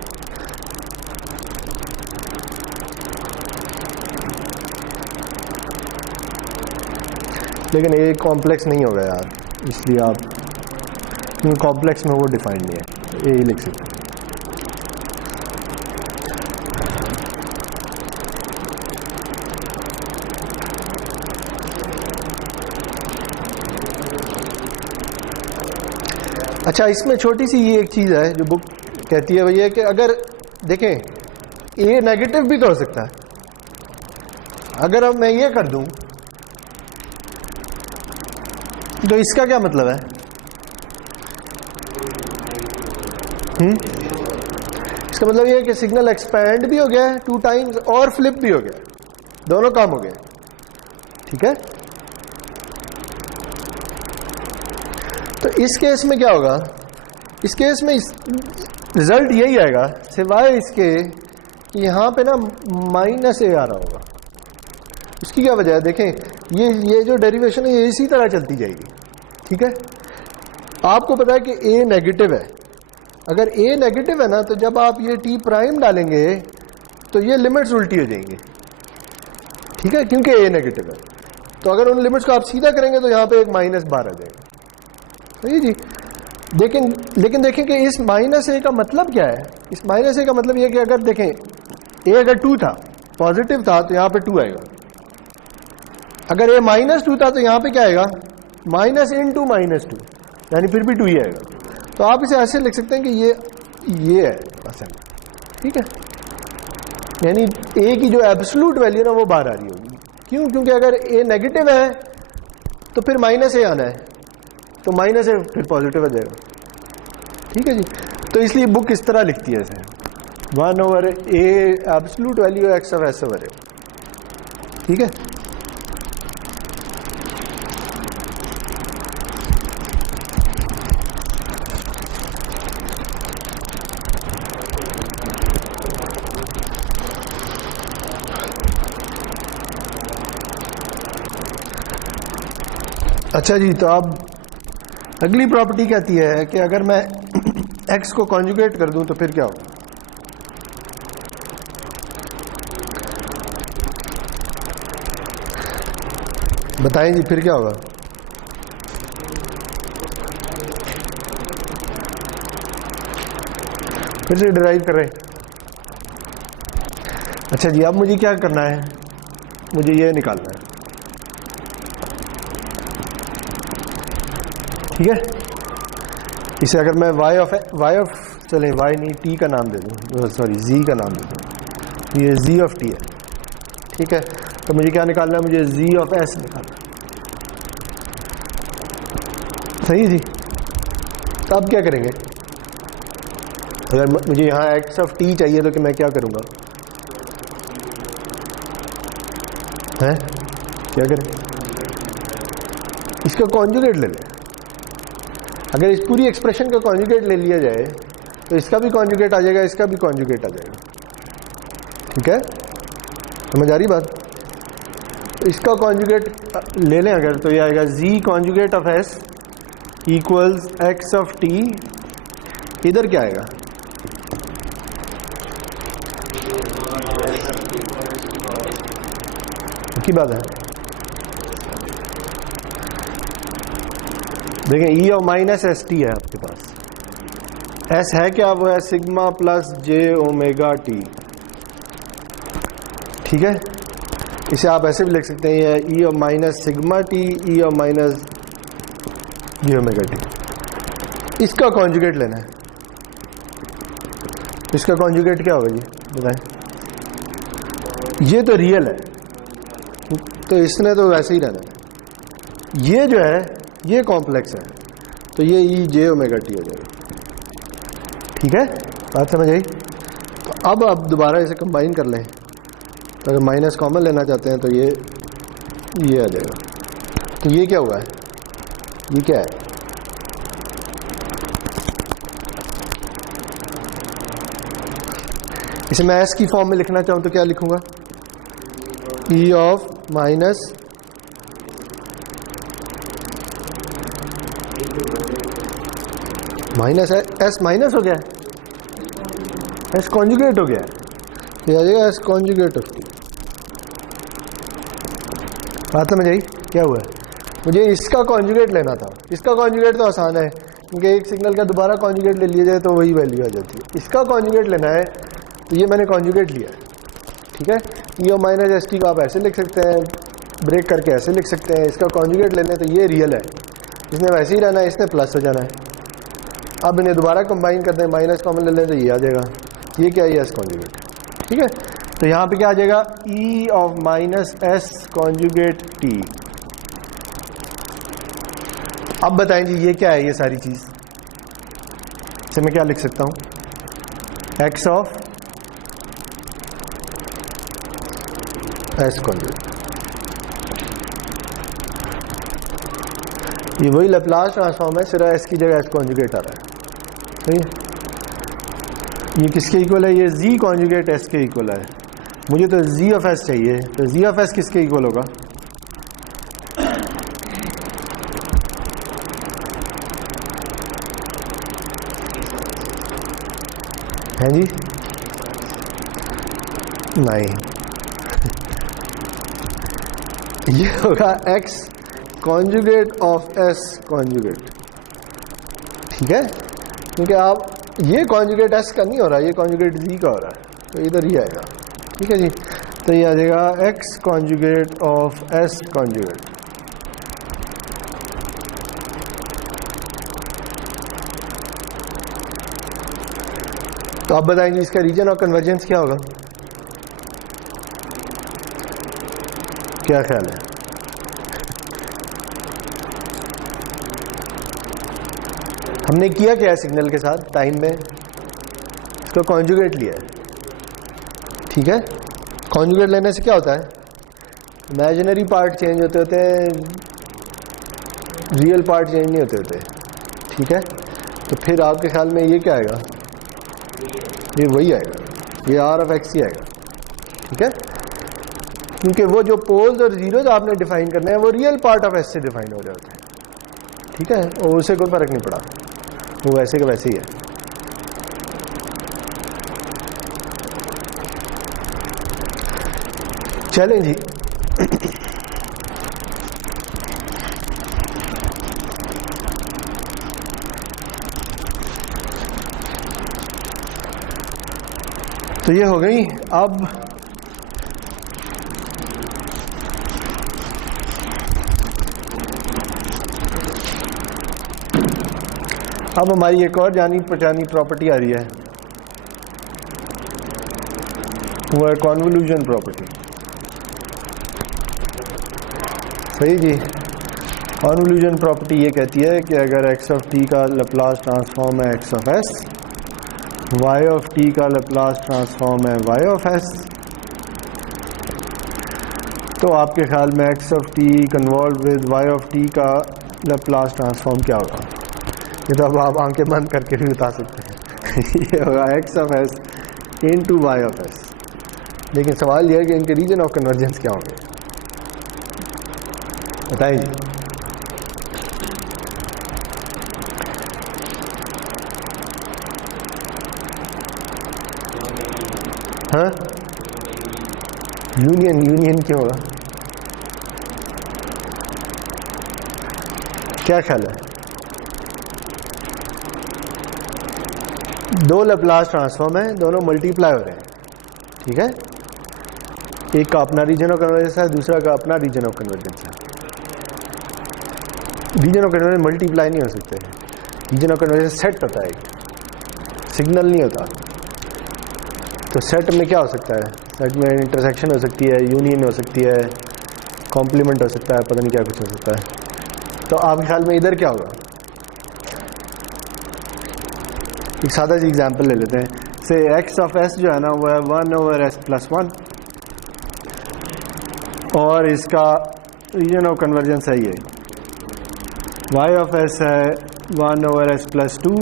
लेकिन ए कॉम्प्लेक्स नहीं होगा यार, इसलिए आप कॉम्प्लेक्स में वो डिफाइंड नहीं है, ए ही लिख सकते हैं। अच्छा, इसमें छोटी सी ये एक चीज है जो बुक कहती है, भैया कि अगर देखें ए नेगेटिव भी तो हो सकता है। अगर अब मैं ये कर दूं तो इसका क्या मतलब है? इसका मतलब ये है कि सिग्नल एक्सपैंड भी हो गया है 2 टाइम्स और फ्लिप भी हो गया, दोनों काम हो गए। ठीक है? तो इस केस में क्या होगा? इस केस में रिजल्ट यही आएगा, सिवाय इसके कि यहां पे ना -a आ रहा होगा। उसकी क्या वजह है? देखें, ये जो डेरिवेशन है ये इसी तरह चलती जाएगी। ठीक है? आपको पता है कि a नेगेटिव है। अगर a नेगेटिव है ना, तो जब आप ये t प्राइम डालेंगे तो ये लिमिट्स उल्टी हो जाएंगी। ठीक है? क्योंकि a नेगेटिव है। तो अगर उन लिमिट्स को आप सीधा करेंगे तो यहां पे एक -12 आ जाएगा। सही जी? लेकिन देखें कि इस -a का मतलब क्या है? इस -a का मतलब ये कि अगर देखें a अगर 2 था, पॉजिटिव था, तो यहां पे 2 आएगा। अगर a -2 था तो यहां पे क्या आएगा? -2, यानी फिर भी 2 ही आएगा। तो आप इसे ऐसे लिख सकते हैं कि ये है असल। ठीक है? यानी a की जो एब्सोल्यूट वैल्यू ना वो बाहर आ रही होगी। क्यों? क्योंकि अगर a नेगेटिव है तो फिर -a आना है, तो -a फिर पॉजिटिव आ जाएगा। ठीक है जी? तो इसलिए बुक इस तरह लिखती है इसे 1/a absolute value x of s/a। ठीक है? अच्छा जी, तो अब अगली प्रॉपर्टी कहती है कि अगर मैं x को कॉन्जुगेट कर दूं तो फिर क्या होगा? बताएं जी फिर क्या होगा? फिर से डिराइव कर रहे हैं। अच्छा जी, अब मुझे क्या करना है? मुझे ये निकालना है, ठीक है। इसे अगर मैं y ऑफ चले y नहीं t का नाम दे दूँ, सॉरी z का नाम दे दूँ, ये z ऑफ t है, ठीक है। तो मुझे क्या निकालना है? मुझे z ऑफ s निकालना है, सही है जी। तो अब क्या करेंगे? अगर मुझे यहाँ x ऑफ t चाहिए तो कि मैं क्या करूँगा? हैं क्या करें? इसका कॉन्जुगेट ले लें। अगर इस पूरी एक्सप्रेशन का कॉन्जुगेट ले लिया जाए तो इसका भी कॉन्जुगेट आ जाएगा, इसका भी कॉन्जुगेट आ जाएगा, ठीक है। समझ आ रही बात? तो इसका कॉन्जुगेट ले लें अगर, तो ये आएगा z conjugate of s equals x of t। इधर क्या आएगा? की बात है, देखें e और माइनस एस टी है आपके पास। s है क्या? वो है sigma plus j omega T, ठीक है। इसे आप ऐसे भी लिख सकते हैं, ये e और माइनस सिग्मा टी, e और माइनस जे ओमेगा टी। इसका कॉन्जुगेट लेना है। इसका कॉन्जुगेट क्या होगा जी, बताएं? ये तो रियल है तो इसने तो वैसे ही रहना है। ये जो है ये कॉम्प्लेक्स है तो ये ई जे ओमेगा टी हो जाएगा, ठीक है। बात समझ आई? तो अब आप दोबारा इसे कंबाइन कर लें, तो अगर माइनस कॉमन लेना चाहते हैं तो ये आ जाएगा। तो ये क्या हुआ है? ये क्या है? इसे मैं एस की फॉर्म में लिखना चाहूं तो क्या लिखूंगा? ई ऑफ माइनस माइनस है, एस माइनस हो गया है, एस कॉन्जुगेट हो गया है, ये आ जाएगा एस कॉन्जुगेट ऑफ टी। बात समझ आई? क्या हुआ है? मुझे इसका कॉन्जुगेट लेना था। इसका कॉन्जुगेट तो आसान है क्योंकि एक सिग्नल का दोबारा कॉन्जुगेट ले लिया जाए तो वही वैल्यू आ जाती है। इसका कॉन्जुगेट लेना है तो ये मैंने कॉन्जुगेट लिया है, ठीक है। ई और माइनस एस टी को आप ऐसे लिख सकते हैं, ब्रेक करके ऐसे लिख सकते हैं। इसका कॉन्जुगेट लेने तो ये रियल है, इसने वैसे ही रहना है, इसने प्लस हो जाना है। अब इन्हें दोबारा कंबाइन करते हैं, माइनस कॉमन ले लें तो ये आ जाएगा। ये क्या है? एस कॉन्जुगेट, ठीक है। तो यहाँ पे क्या आ जाएगा? ई of minus S conjugate T. अब बताएं जी ये क्या है? ये सारी चीज इसे मैं क्या लिख सकता हूँ? X of S conjugate. ये वही लैप्लास ट्रांसफॉर्म है, सिर्फ एस की जगह एस कॉन्जुगेट आ रहा है, सही है। ये किसके इक्वल है? ये z कॉन्जुगेट s के इक्वल है। मुझे तो z ऑफ s चाहिए, तो z ऑफ s किसके इक्वल होगा? हैं जी? नहीं ये होगा x conjugate of s conjugate, ठीक है। क्योंकि आप ये कॉन्जुगेट s का नहीं हो रहा, ये कॉन्जुगेट z का हो रहा है, तो इधर ही आएगा, ठीक है जी। तो ये आ जाएगा x conjugate of s conjugate. तो आप बताएंगे इसका रीजन ऑफ कन्वर्जेंस क्या होगा? क्या ख्याल है? हमने किया क्या है सिग्नल के साथ? टाइम में इसका कॉन्जुगेट लिया है, ठीक है। कॉन्जुगेट लेने से क्या होता है? इमेजिनरी पार्ट चेंज होते हैं, रियल पार्ट चेंज नहीं होते, ठीक है। तो फिर आपके ख्याल में ये क्या आएगा? ये वही आएगा, ये आर ऑफ एक्स ही आएगा, ठीक है। क्योंकि वो जो पोल्स और जीरोज आपने डिफाइन करने हैं वो रियल पार्ट ऑफ एस से डिफाइन हो जाते हैं, ठीक है। और उससे कोई फर्क नहीं पड़ा, वो वैसे का वैसे ही है। चलें जी तो ये हो गई। अब हमारी एक और जानी पहचानी प्रॉपर्टी आ रही है, वो है कॉन्वोल्यूशन प्रॉपर्टी। सही जी। कॉन्वोल्यूशन प्रॉपर्टी ये कहती है कि अगर एक्स ऑफ टी का लैप्लास ट्रांसफॉर्म है X of S, Y of T का लैप्लास ट्रांसफॉर्म है वाई ऑफ एस, तो आपके ख्याल में X of T convolve with Y of T का लैप्लास ट्रांसफॉर्म क्या होगा? ये तो अब आप आंखें बंद करके भी बता सकते हैं। ये होगा X of S into Y of S. लेकिन सवाल यह है कि इनके रीजन ऑफ कन्वर्जेंस क्या होंगे, बताइए। हाँ, यूनियन क्यों होगा? क्या ख्याल है? दो लैप्लास ट्रांसफॉर्म है, दोनों मल्टीप्लाई हो रहे हैं, ठीक है। एक का अपना रीजन ऑफ कन्वर्जेंस है, दूसरा का अपना रीजन ऑफ कन्वर्जेंस है। रीजन ऑफ कन्वर्जेंस मल्टीप्लाई नहीं हो सकते। रीजन ऑफ कन्वर्जेंस सेट होता है, सिग्नल नहीं होता। तो सेट में क्या हो सकता है? सेट में इंटरसेक्शन हो सकती है, यूनियन हो सकती है, कॉम्प्लीमेंट हो सकता है, पता नहीं क्या कुछ हो सकता है। तो आपके ख्याल में इधर क्या होगा? एक सादा सी एग्जांपल ले लेते हैं। से एक्स ऑफ एस जो है ना वो है 1/s+1 और इसका रीजन ऑफ कन्वर्जेंस है ये। वाई ऑफ एस है 1/s+2,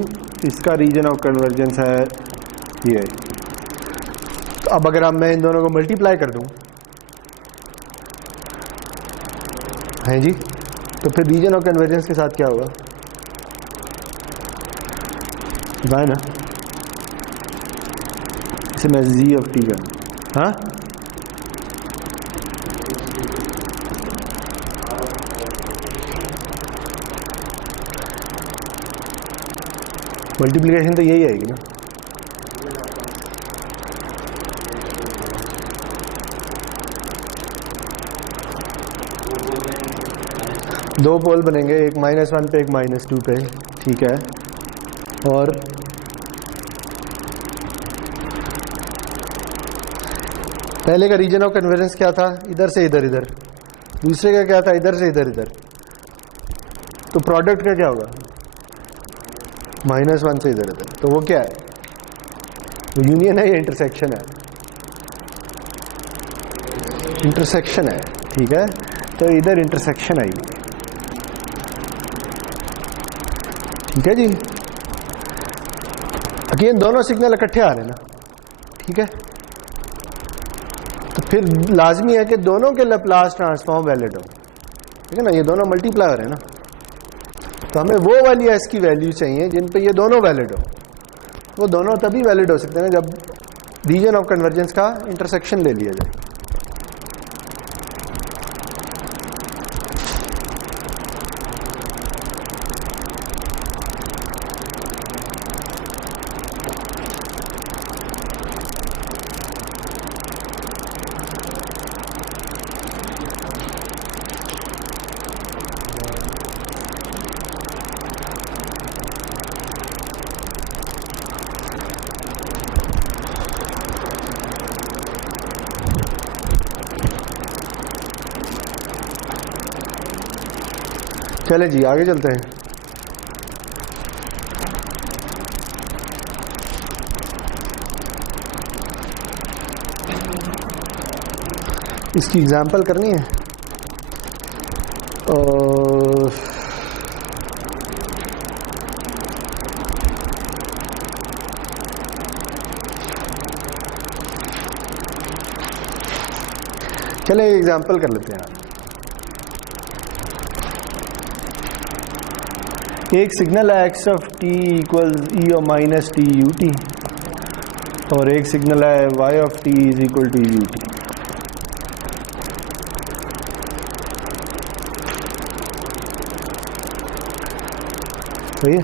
इसका रीजन ऑफ कन्वर्जेंस है ये। तो अब अगर मैं इन दोनों को मल्टीप्लाई कर दूं, हैं जी, तो फिर रीजन ऑफ कन्वर्जेंस के साथ क्या होगा बताए ना? इसे मैं जी ऑफ टी का, हाँ, मल्टीप्लिकेशन तो यही आएगी ना। दो पोल बनेंगे, एक -1 पे एक -2 पे, ठीक है। और पहले का रीजन ऑफ कन्वर्जेंस क्या था? इधर से इधर इधर। दूसरे का क्या था? इधर से इधर इधर। तो प्रोडक्ट का क्या होगा? -1 से इधर इधर। तो वो क्या है? वो यूनियन है या इंटरसेक्शन है? इंटरसेक्शन है, ठीक है। तो इधर इंटरसेक्शन आएगी, ठीक है जी। अगेन दोनों सिग्नल इकट्ठे आ रहे हैं ना, ठीक है। तो फिर लाजमी है कि दोनों के लैप्लास ट्रांसफॉर्म वैलिड हो, ठीक है ना। ये दोनों मल्टीप्लाई हो रहे हैं ना, तो हमें वो वाली एस की वैल्यू चाहिए जिन पे ये दोनों वैलिड हो। वो दोनों तभी वैलिड हो सकते हैं जब रीजन ऑफ कन्वर्जेंस का इंटरसेक्शन ले लिया जाए। चले जी आगे चलते हैं। इसकी एग्जांपल करनी है। चले एग्जांपल कर लेते हैं। एक सिग्नल है X of T equals E और माइनस टी यू टी, और एक सिग्नल है Y of T is equal to U T. सही है।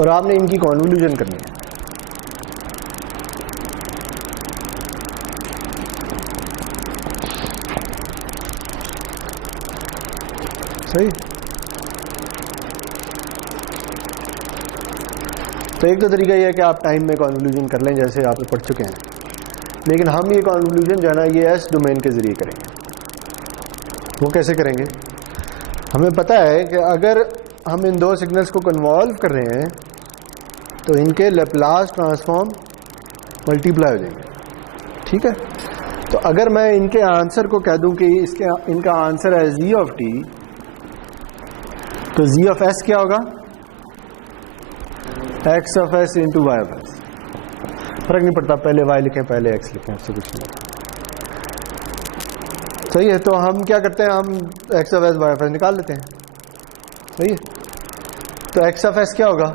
और आपने इनकी कॉन्वोल्यूशन करनी है। सही। तो एक तो तरीका यह है कि आप टाइम में कॉन्वोल्यूशन कर लें, जैसे आप पढ़ चुके हैं, लेकिन हम ये कॉन्वोल्यूशन जो है ना ये एस डोमेन के जरिए करेंगे। वो कैसे करेंगे? हमें पता है कि अगर हम इन दो सिग्नल्स को कन्वॉल्व कर रहे हैं तो इनके लैप्लास ट्रांसफॉर्म मल्टीप्लाई हो जाएंगे, ठीक है। तो अगर मैं इनके आंसर को कह दूं कि इनका आंसर है जी ऑफ टी, तो जी ऑफ एस क्या होगा? X of S into Y of S. फर्क नहीं पड़ता, पहले वाई लिखें पहले एक्स लिखें, उससे कुछ नहीं। सही है। तो हम क्या करते हैं, हम X of S Y of S निकाल लेते हैं। सही है। तो एक्स ऑफ एस क्या होगा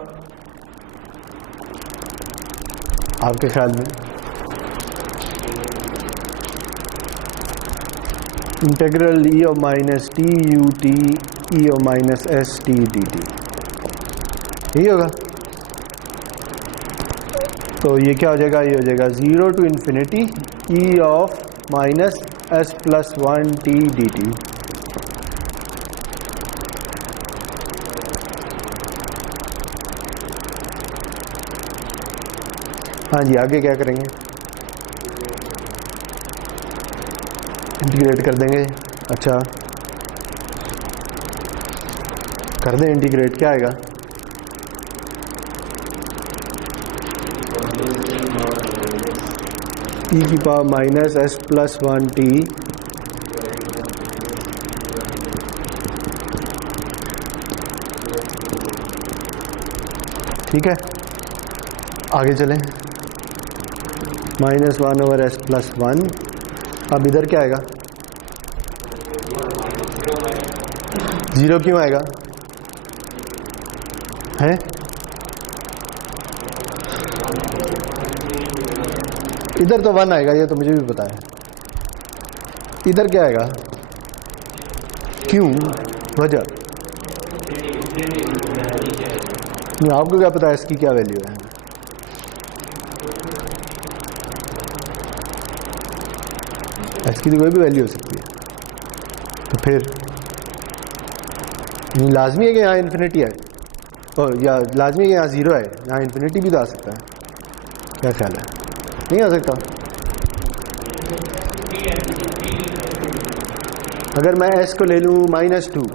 आपके ख्याल में? Integral E of minus T U T e of minus s t D T, यही होगा। तो ये क्या हो जाएगा? ये हो जाएगा 0 to infinity E of minus S plus 1 T D T. हाँ जी, आगे क्या करेंगे? इंटीग्रेट कर देंगे। अच्छा, कर दें इंटीग्रेट, क्या आएगा? ई की power minus S plus 1 T ठीक है। आगे चलें, माइनस 1 ओवर एस प्लस 1। अब इधर क्या आएगा? 0 क्यों आएगा? है इधर तो 1 आएगा, ये तो मुझे भी पता है। इधर क्या आएगा? क्यों? वजह आपको क्या पता है इसकी क्या वैल्यू है? इसकी तो कोई भी वैल्यू हो सकती है। तो फिर लाजमी है कि यहाँ इन्फिनिटी है, और या लाजमी है कि यहाँ 0 है, यहाँ इन्फिनिटी भी तो आ सकता है। क्या ख्याल है? नहीं आ सकता। अगर मैं s को ले लूँ -2,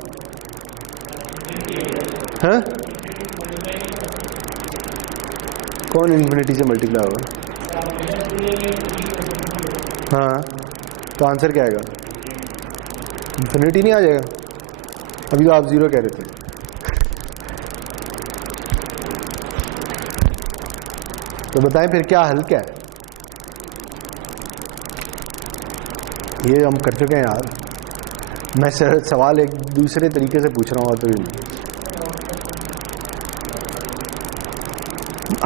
हाँ, कौन इन्फिनिटी से मल्टीप्लाई होगा? हाँ, तो आंसर क्या आएगा? इन्फिनिटी नहीं आ जाएगा? अभी तो आप 0 कह रहे थे। तो बताएं फिर क्या हल क्या है? ये हम कर चुके हैं यार। मैं सवाल एक दूसरे तरीके से पूछ रहा हूँ, तो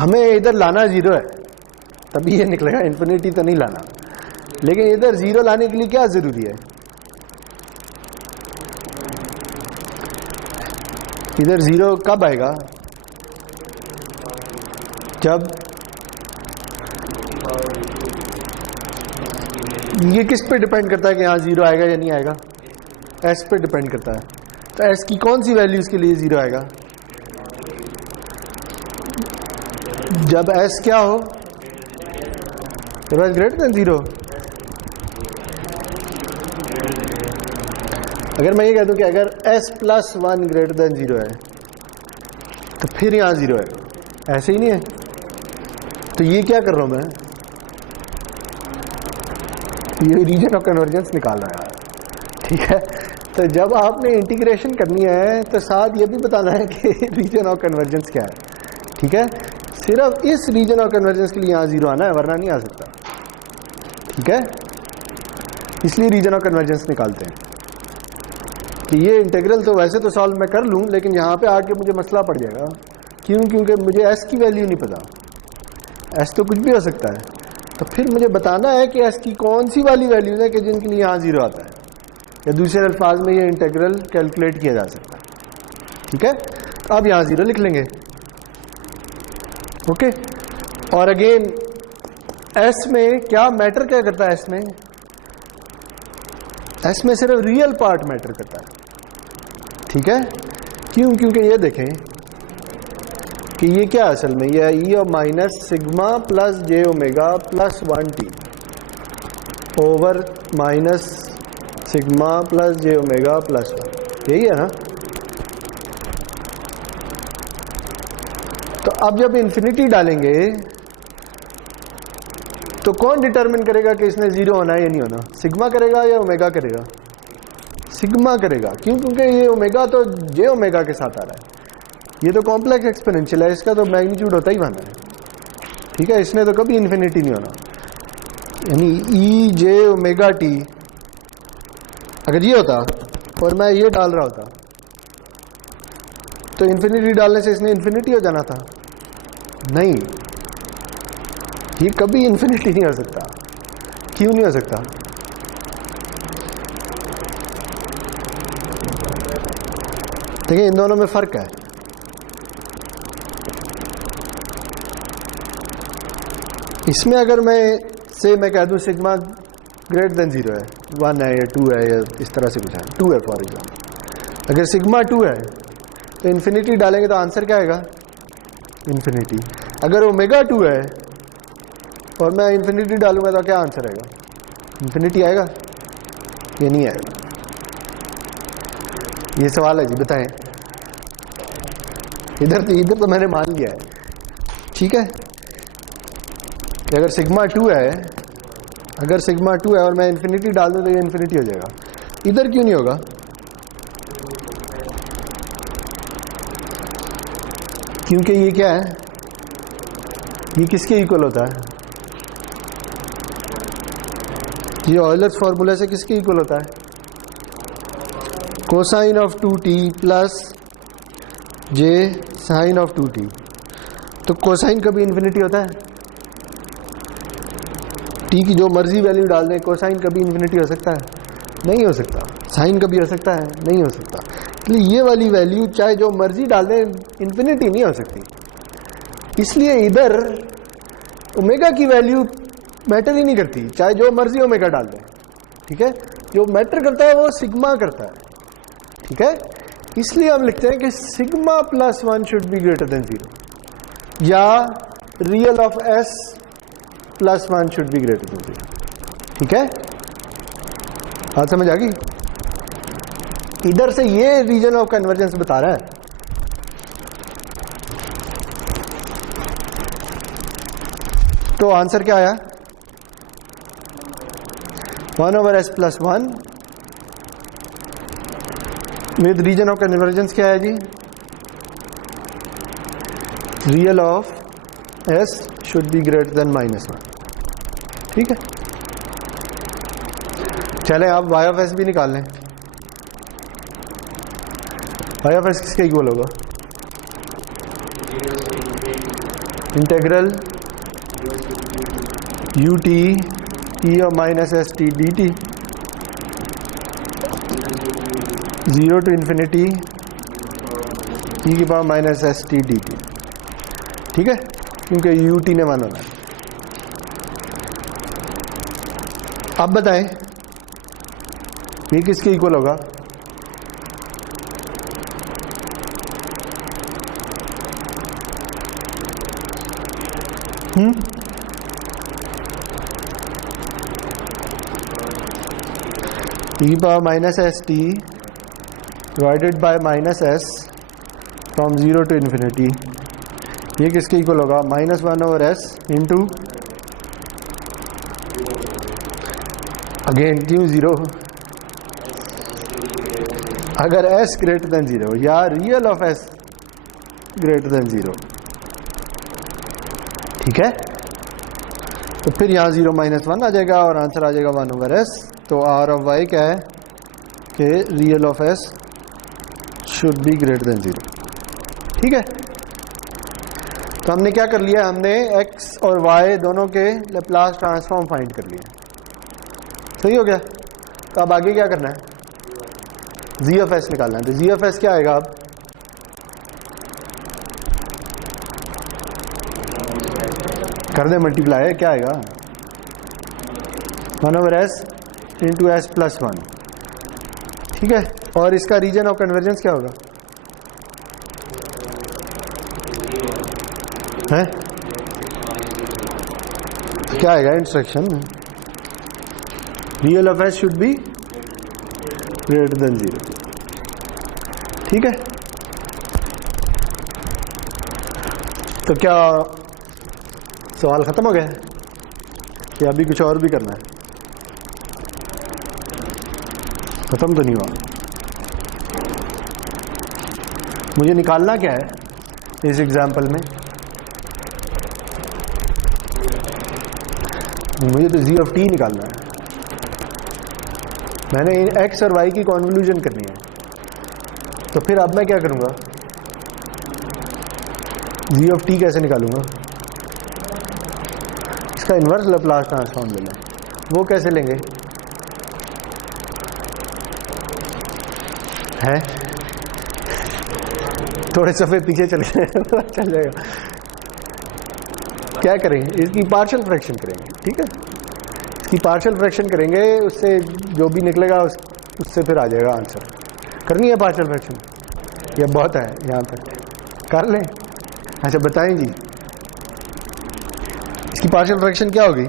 हमें इधर लाना 0 है, तभी ये निकलेगा। इन्फिनिटी तो नहीं लाना, लेकिन इधर 0 लाने के लिए क्या जरूरी है? इधर 0 कब आएगा? जब ये किस पे डिपेंड करता है कि यहाँ 0 आएगा या नहीं आएगा? s पे डिपेंड करता है। तो s की कौन सी वैल्यू इसके लिए 0 आएगा? जब s क्या हो? जब s ग्रेटर देन 0। अगर मैं ये कह दूं कि अगर s प्लस 1 ग्रेटर देन 0 है तो फिर यहाँ 0 है, ऐसे ही नहीं है। तो ये क्या कर रहा हूं मैं? ये रीजन ऑफ कन्वर्जेंस निकाल रहा है, ठीक है। तो जब आपने इंटीग्रेशन करनी है तो साथ ये भी बताना है कि रीजन ऑफ कन्वर्जेंस क्या है, ठीक है। सिर्फ इस रीजन ऑफ कन्वर्जेंस के लिए यहाँ 0 आना है, वरना नहीं आ सकता, ठीक है। इसलिए रीजन ऑफ कन्वर्जेंस निकालते हैं कि ये इंटीग्रल तो वैसे तो सॉल्व मैं कर लूँ, लेकिन यहाँ पे आके मुझे मसला पड़ जाएगा। क्यों? क्योंकि मुझे s की वैल्यू नहीं पता। s तो कुछ भी हो सकता है, तो फिर मुझे बताना है कि s की कौन सी वाली वैल्यूज है कि जिनके लिए यहाँ 0 आता है, या दूसरे अल्फाज में ये इंटीग्रल कैलकुलेट किया जा सकता है, ठीक है। तो अब यहाँ 0 लिख लेंगे, ओके। और अगेन s में क्या मैटर क्या करता है? s में सिर्फ रियल पार्ट मैटर करता है, ठीक है, क्यों? क्योंकि ये देखें कि ये क्या असल में ये ई और minus sigma plus j omega plus 1t over minus sigma plus j omega plus 1, यही है ना। तो अब जब इन्फिनिटी डालेंगे तो कौन डिटरमिन करेगा कि इसने जीरो होना है या नहीं होना? सिग्मा करेगा या ओमेगा करेगा? सिग्मा करेगा। क्यों? क्योंकि ये ओमेगा तो जे ओमेगा के साथ आ रहा है, ये तो कॉम्प्लेक्स एक्सपोनेंशियल है, इसका तो मैग्नीट्यूड होता ही बना है, ठीक है, इसने तो कभी इन्फिनिटी नहीं होना। यानी ई जे ओमेगा टी अगर ये होता और मैं ये डाल रहा होता तो इन्फिनिटी डालने से इसने इन्फिनिटी हो जाना था? नहीं, ये कभी इन्फिनिटी नहीं हो सकता। क्यों नहीं हो सकता? देखिए इन दोनों में फर्क है। इसमें अगर मैं कह दूं सिग्मा ग्रेटर देन 0 है, 1 है या 2 है या इस तरह से कुछ है, 2 है फॉर एग्जाम्पल, अगर सिग्मा 2 है तो इन्फिनिटी डालेंगे तो आंसर क्या आएगा? इन्फिनिटी। अगर ओमेगा 2 है और मैं इन्फिनिटी डालूंगा तो क्या आंसर आएगा? इन्फिनिटी आएगा? ये नहीं आएगा। ये सवाल है जी, बताएं। इधर तो मैंने मान लिया है, ठीक है, कि अगर सिग्मा 2 है और मैं इन्फिनिटी डाल दूं तो ये इन्फिनिटी हो जाएगा। इधर क्यों नहीं होगा? क्योंकि ये क्या है? ये किसके इक्वल होता है? ये ऑयलर्स फॉर्मूला से किसके इक्वल होता है? Cosine of 2t plus J sine of 2t। तो कोसाइन कभी इन्फिनिटी होता है? टी की जो मर्जी वैल्यू डाल दें, कोसाइन कभी इन्फिनिटी हो सकता है? नहीं हो सकता। साइन कभी हो सकता है? नहीं हो सकता। इसलिए ये वाली वैल्यू चाहे जो मर्जी डाल दें इन्फिनिटी नहीं हो सकती। इसलिए इधर ओमेगा की वैल्यू मैटर ही नहीं करती, चाहे जो मर्जी ओमेगा डाल दें, ठीक है। जो मैटर करता है वो सिग्मा करता है, ठीक है। इसलिए हम लिखते हैं कि sigma plus 1 should be greater than 0 या real of S plus 1 should be greater than 0, ठीक है। बात समझ आ गई? इधर से ये रीजन ऑफ कन्वर्जेंस बता रहा है। तो आंसर क्या आया? 1/s plus 1 with region of convergence क्या है जी? Real of s should be greater than -1, ठीक है। चले आप y ऑफ एस भी निकाल लें। y ऑफ एस किसके इक्वल होगा? इंटेग्रल ut e और minus s t D T 0 to infinity e की power minus s t D T, ठीक है, क्योंकि ut ने मान होना है। अब बताएं ये किसके इक्वल होगा? e power minus s T divided by minus S from 0 to infinity, ये किसके इक्वल होगा? -1/s इंटू अगेन क्यों 0? अगर s ग्रेटर देन 0 या real of s greater than 0, ठीक है, तो फिर यहां 0 -1 आ जाएगा और आंसर आ जाएगा 1/s। तो r ऑफ y क्या है कि real of s should be greater than 0, ठीक है। तो हमने क्या कर लिया? हमने x और y दोनों के लैप्लास ट्रांसफॉर्म फाइंड कर लिए, सही हो गया। तो अब आगे क्या करना है? g ऑफ s निकालना है। तो g ऑफ s क्या आएगा? अब कर दे मल्टीप्लाई, क्या आएगा? 1/s इंटू s प्लस 1, ठीक है, और इसका रीजन ऑफ कन्वर्जेंस क्या होगा है? क्या आएगा इंस्ट्रक्शन में? Real of s should be greater than 0। ठीक है, तो क्या सवाल खत्म हो गया है कि अभी कुछ और भी करना है? खत्म तो नहीं हुआ। मुझे निकालना क्या है इस एग्जाम्पल में? मुझे तो जी ऑफ टी निकालना है। मैंने एक्स और वाई की कॉन्वोल्यूशन करनी है, तो फिर अब मैं क्या करूंगा? जी ऑफ टी कैसे निकालूंगा? इसका इन्वर्स लैप्लास ट्रांसफॉर्म लेना है। वो कैसे लेंगे? है थोड़े सफे पीछे चले चल जाएगा। क्या करेंगे? इसकी पार्शियल फ्रैक्शन करेंगे। ठीक है, इसकी पार्शियल फ्रैक्शन करेंगे, उससे जो भी निकलेगा उससे फिर आ जाएगा आंसर। करनी है पार्शियल फ्रैक्शन? यह बहुत है, यहाँ तक कर लें। अच्छा बताएं जी, इसकी पार्शियल फ्रैक्शन क्या होगी?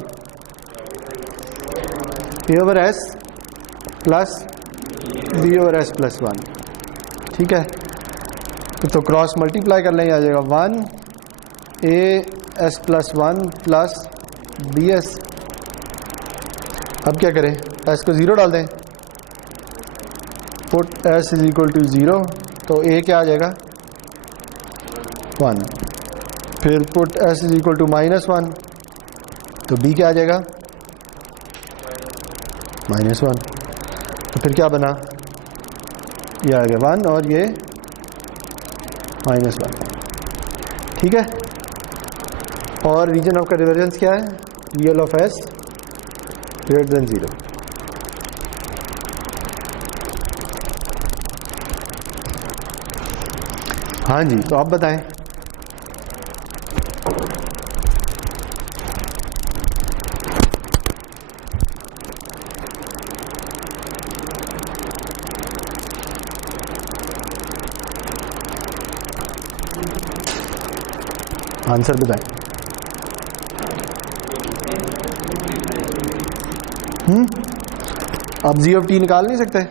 A over s plus b over s plus 1। ठीक है, तो क्रॉस मल्टीप्लाई कर लें, आ जाएगा 1 A S plus 1 plus B S. अब क्या करें? एस को 0 डाल दें, put S is equal to 0, तो ए क्या आ जाएगा? 1। फिर put S is equal to -1, तो बी क्या आ जाएगा? -1। तो फिर क्या बना? ये आ गया 1 और ये -1। ठीक है, और रीजन ऑफ कन्वर्जेंस क्या है? Real of S greater than 0। हाँ जी, तो आप बताएं। आंसर बताएं। आप जी ऑफ टी निकाल नहीं सकते?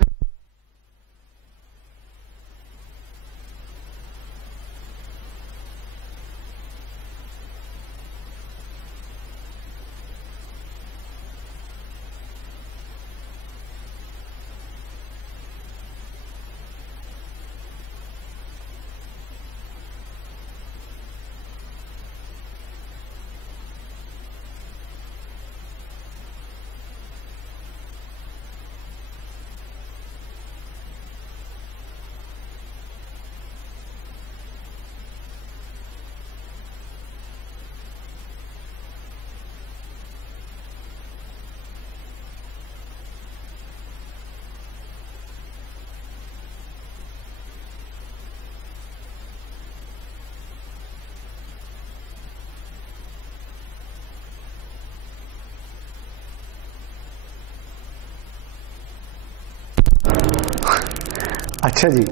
अच्छा जी,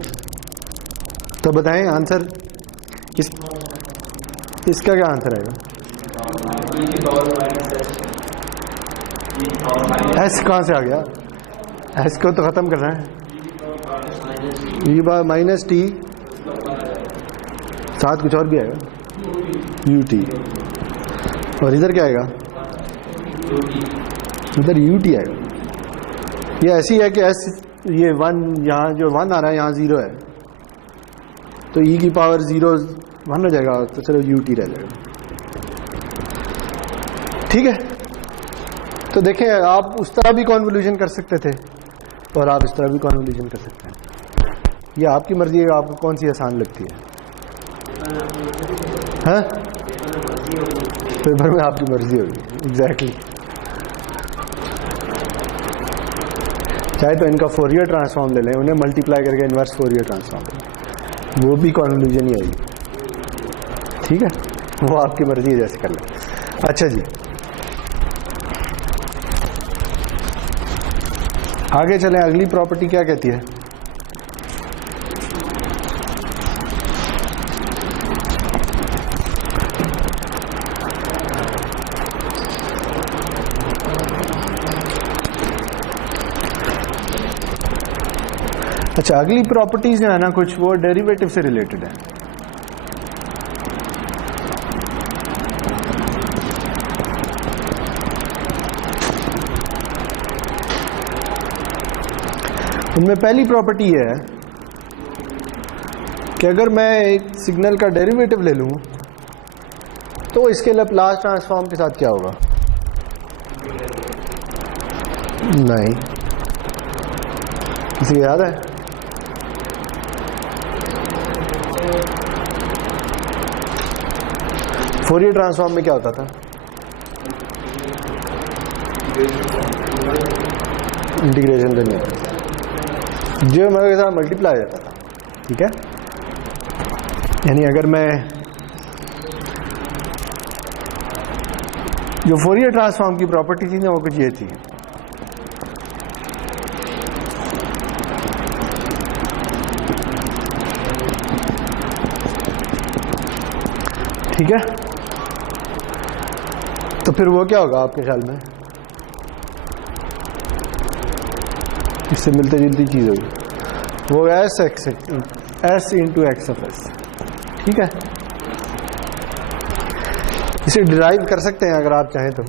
तो बताएं आंसर। इसका क्या आंसर आएगा? एस कहाँ से आ गया? एस को तो खत्म करना है। ई बार माइनस टी, साथ कुछ और भी आएगा, यू टी, और इधर क्या आएगा? इधर यू टी आएगा। ये ऐसी है कि एस, ये 1, यहाँ जो 1 आ रहा है यहाँ 0 है, तो e की पावर 0 1 हो जाएगा, तो चलो यू टी रह जाएगा। ठीक है, तो देखें आप उस तरह भी कॉन्वोल्यूशन कर सकते थे और आप इस तरह भी कॉन्वोल्यूशन कर सकते हैं। ये आपकी मर्जी है, आपको कौन सी आसान लगती है। हाँ, पेपर में आपकी मर्जी होगी। एग्जैक्टली। चाहे तो इनका फोरियर ट्रांसफॉर्म ले लें, उन्हें मल्टीप्लाई करके इनवर्स फोरियर ट्रांसफॉर्म ले लें, वो भी कॉन्वोल्यूशन ही आएगी। ठीक है, वो आपकी मर्जी है, जैसे कर लें। अच्छा जी, आगे चलें, अगली प्रॉपर्टी क्या कहती है? अच्छा, अगली प्रॉपर्टीज जो है ना कुछ वो डेरिवेटिव से रिलेटेड है। उनमें पहली प्रॉपर्टी ये है कि अगर मैं एक सिग्नल का डेरिवेटिव ले लूं तो इसके लैप्लास ट्रांसफॉर्म के साथ क्या होगा? नहीं, किसी को याद है? फोरियर ट्रांसफॉर्म में क्या होता था? इंटीग्रेशन करनी होती थी, जो मेरे साथ मल्टीप्लाई हो जाता था। ठीक है, यानी अगर मैं जो फोरियर ट्रांसफॉर्म की प्रॉपर्टी थी ना वो कुछ ये थी। ठीक है, तो फिर वो क्या होगा आपके ख्याल में? इससे मिलती जुलती चीज होगी, वो S into x of S. ठीक है, इसे डिराइव कर सकते हैं अगर आप चाहें तो।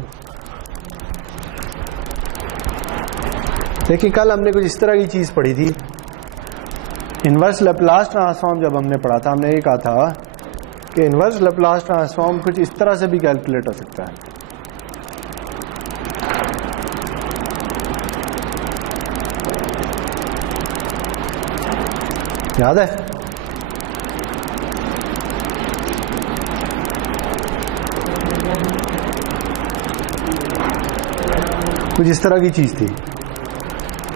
देखिए, कल हमने कुछ इस तरह की चीज पढ़ी थी, इनवर्स लैप्लास ट्रांसफॉर्म। जब हमने पढ़ा था हमने ये कहा था कि इनवर्स लैप्लास ट्रांसफॉर्म कुछ इस तरह से भी कैलकुलेट हो सकता है। याद है? कुछ इस तरह की चीज थी।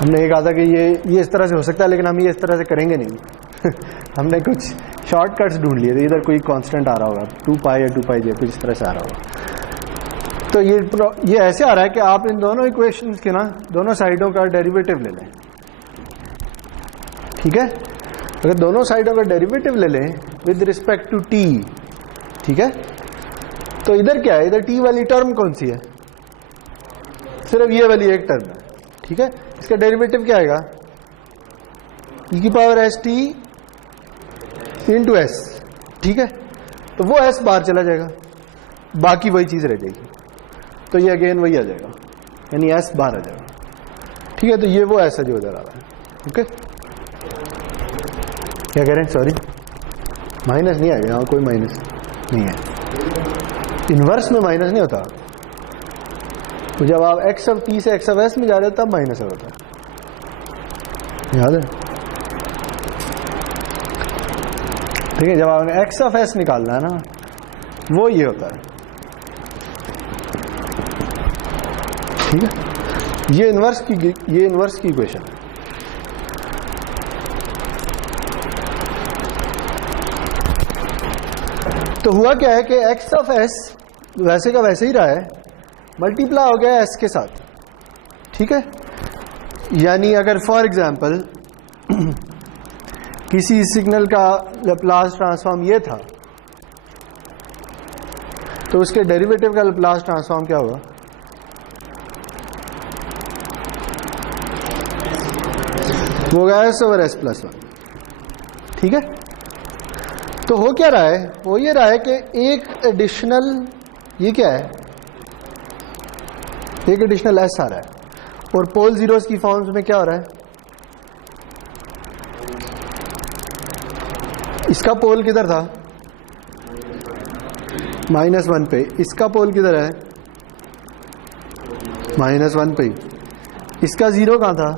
हमने ये कहा था कि ये इस तरह से हो सकता है, लेकिन हम ये इस तरह से करेंगे नहीं। हमने कुछ शॉर्टकट्स ढूंढ लिए थे। इधर कोई कांस्टेंट आ रहा होगा 2 पाई या 2 पाई जे, कुछ इस तरह से आ रहा होगा। तो ये ऐसे आ रहा है कि आप इन दोनों इक्वेशंस के ना दोनों साइडों का डेरिवेटिव ले लें। ठीक है, अगर दोनों साइडों का डेरिवेटिव ले लें विद रिस्पेक्ट टू टी, ठीक है, तो इधर क्या है? इधर टी वाली टर्म कौन सी है? सिर्फ ये वाली एक टर्म है। ठीक है, इसका डेरिवेटिव क्या आएगा? e की power S T into S. ठीक है, तो वो एस बाहर चला जाएगा, बाकी वही चीज रह जाएगी, तो ये अगेन वही आ जाएगा, यानी एस बाहर आ जाएगा। ठीक है, तो ये वो एस है जो उधर आ रहा है। ओके, क्या कह रहे हैं? सॉरी, माइनस नहीं आएगा, यहाँ कोई माइनस नहीं है। इनवर्स में माइनस नहीं होता, तो जब आप एक्स ऑफ टी से एक्स ऑफ एस में जा रहे हो तब माइनस होता है। याद है? ठीक है, जब आपने एक्स ऑफ एस निकालना है ना, वो ये होता है। ठीक है, ये इनवर्स की इक्वेशन है। तो हुआ क्या है कि एक्स ऑफ एस वैसे का वैसे ही रहा है, मल्टीप्लाई हो गया एस के साथ। ठीक है, यानी अगर फॉर एग्जांपल किसी सिग्नल का लैप्लास ट्रांसफॉर्म ये था, तो उसके डेरिवेटिव का लैप्लास ट्रांसफॉर्म क्या होगा? वो होगा एस ओवर एस प्लस 1। ठीक है, तो हो क्या रहा है? वो ये रहा है कि एक एडिशनल, ये क्या है? एक एडिशनल एस आ रहा है, और पोल जीरोस की फॉर्म्स में क्या हो रहा है? इसका पोल किधर था? -1 पे। इसका पोल किधर है? -1 पे। इसका जीरो कहाँ था?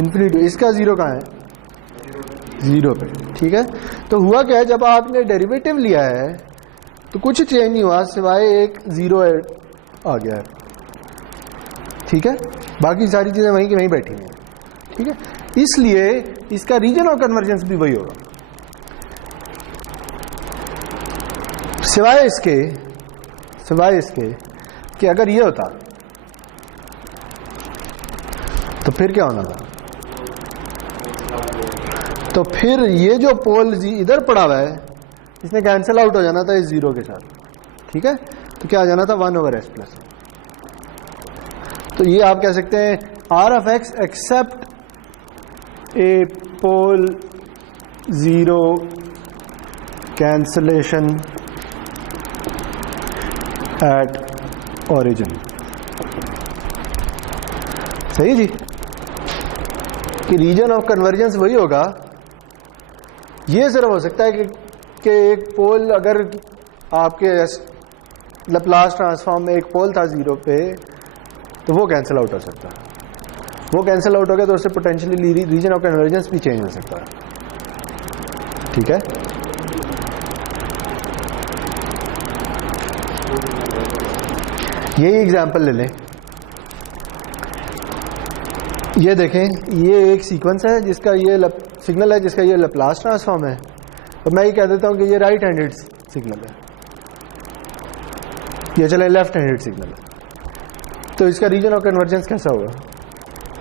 इन्फिनिटी। इसका जीरो कहाँ है? 0 पे। ठीक है, तो हुआ क्या है, जब आपने डेरिवेटिव लिया है तो कुछ चेंज नहीं हुआ सिवाय एक 0 आ गया है। ठीक है, बाकी सारी चीजें वहीं की वहीं बैठी हैं। ठीक है, इसलिए इसका रीजन ऑफ कन्वर्जेंस भी वही होगा, सिवाय इसके कि अगर ये होता तो फिर क्या होना था? तो फिर ये जो पोल इधर पड़ा हुआ है इसने कैंसिल आउट हो जाना था इस जीरो के साथ, ठीक है? तो क्या आ जाना था 1/s प्लस। तो ये आप कह सकते हैं R of X except a pole zero cancellation at origin. सही जी, कि रीजन ऑफ कन्वर्जेंस वही होगा। ये सिर्फ हो सकता है कि एक पोल अगर आपके लैप्लास ट्रांसफॉर्म में एक पोल था जीरो पे तो वो कैंसिल आउट हो सकता है। वो कैंसिल आउट हो गया तो उससे पोटेंशियली रीजन ऑफ कन्वर्जेंस भी चेंज हो सकता है, ठीक है? यही एग्जांपल ले लें, ये देखें, ये एक सीक्वेंस है जिसका ये सिग्नल है जिसका ये लैप्लास ट्रांसफॉर्म है, और मैं ये कह देता हूं कि ये राइट हैंडेड सिग्नल है, ये चले लेफ्ट हैंडेड सिग्नल है। तो इसका रीजन ऑफ कन्वर्जेंस कैसा होगा?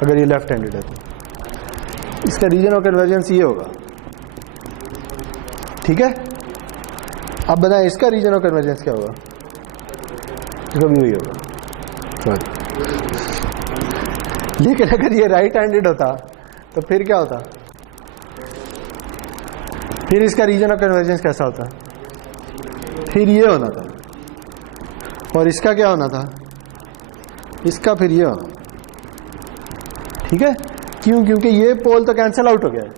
अगर ये लेफ्ट हैंडेड है तो इसका रीजन ऑफ कन्वर्जेंस ये होगा, ठीक है? अब बताएं इसका रीजन ऑफ कन्वर्जेंस क्या होगा? इसका भी वही होगा, सॉरी। लेकिन अगर ये राइट हैंडेड होता तो फिर क्या होता? फिर इसका रीजन ऑफ कन्वर्जेंस कैसा होता? फिर ये होना था, और इसका क्या होना था? इसका फिर ये होना, ठीक है? क्यों? क्योंकि ये पोल तो कैंसिल आउट हो गया है।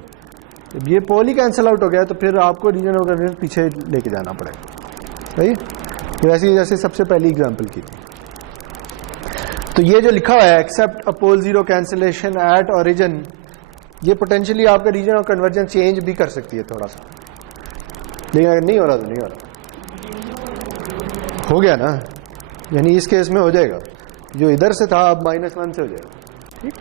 जब ये पोल ही कैंसिल आउट हो गया तो फिर आपको रीजन ऑफ कन्वर्जेंस पीछे लेके जाना पड़ेगा, सही? वैसे जैसे सबसे पहली एग्जांपल की थी। तो ये जो लिखा हुआ है except a pole zero cancellation at origin, ये पोटेंशियली आपका रीजन ऑफ कन्वर्जेंस चेंज भी कर सकती है थोड़ा सा, लेकिन अगर नहीं हो रहा तो नहीं हो रहा। हो गया ना, यानी इस केस में हो जाएगा, जो इधर से था अब -1 से हो जाएगा, ठीक?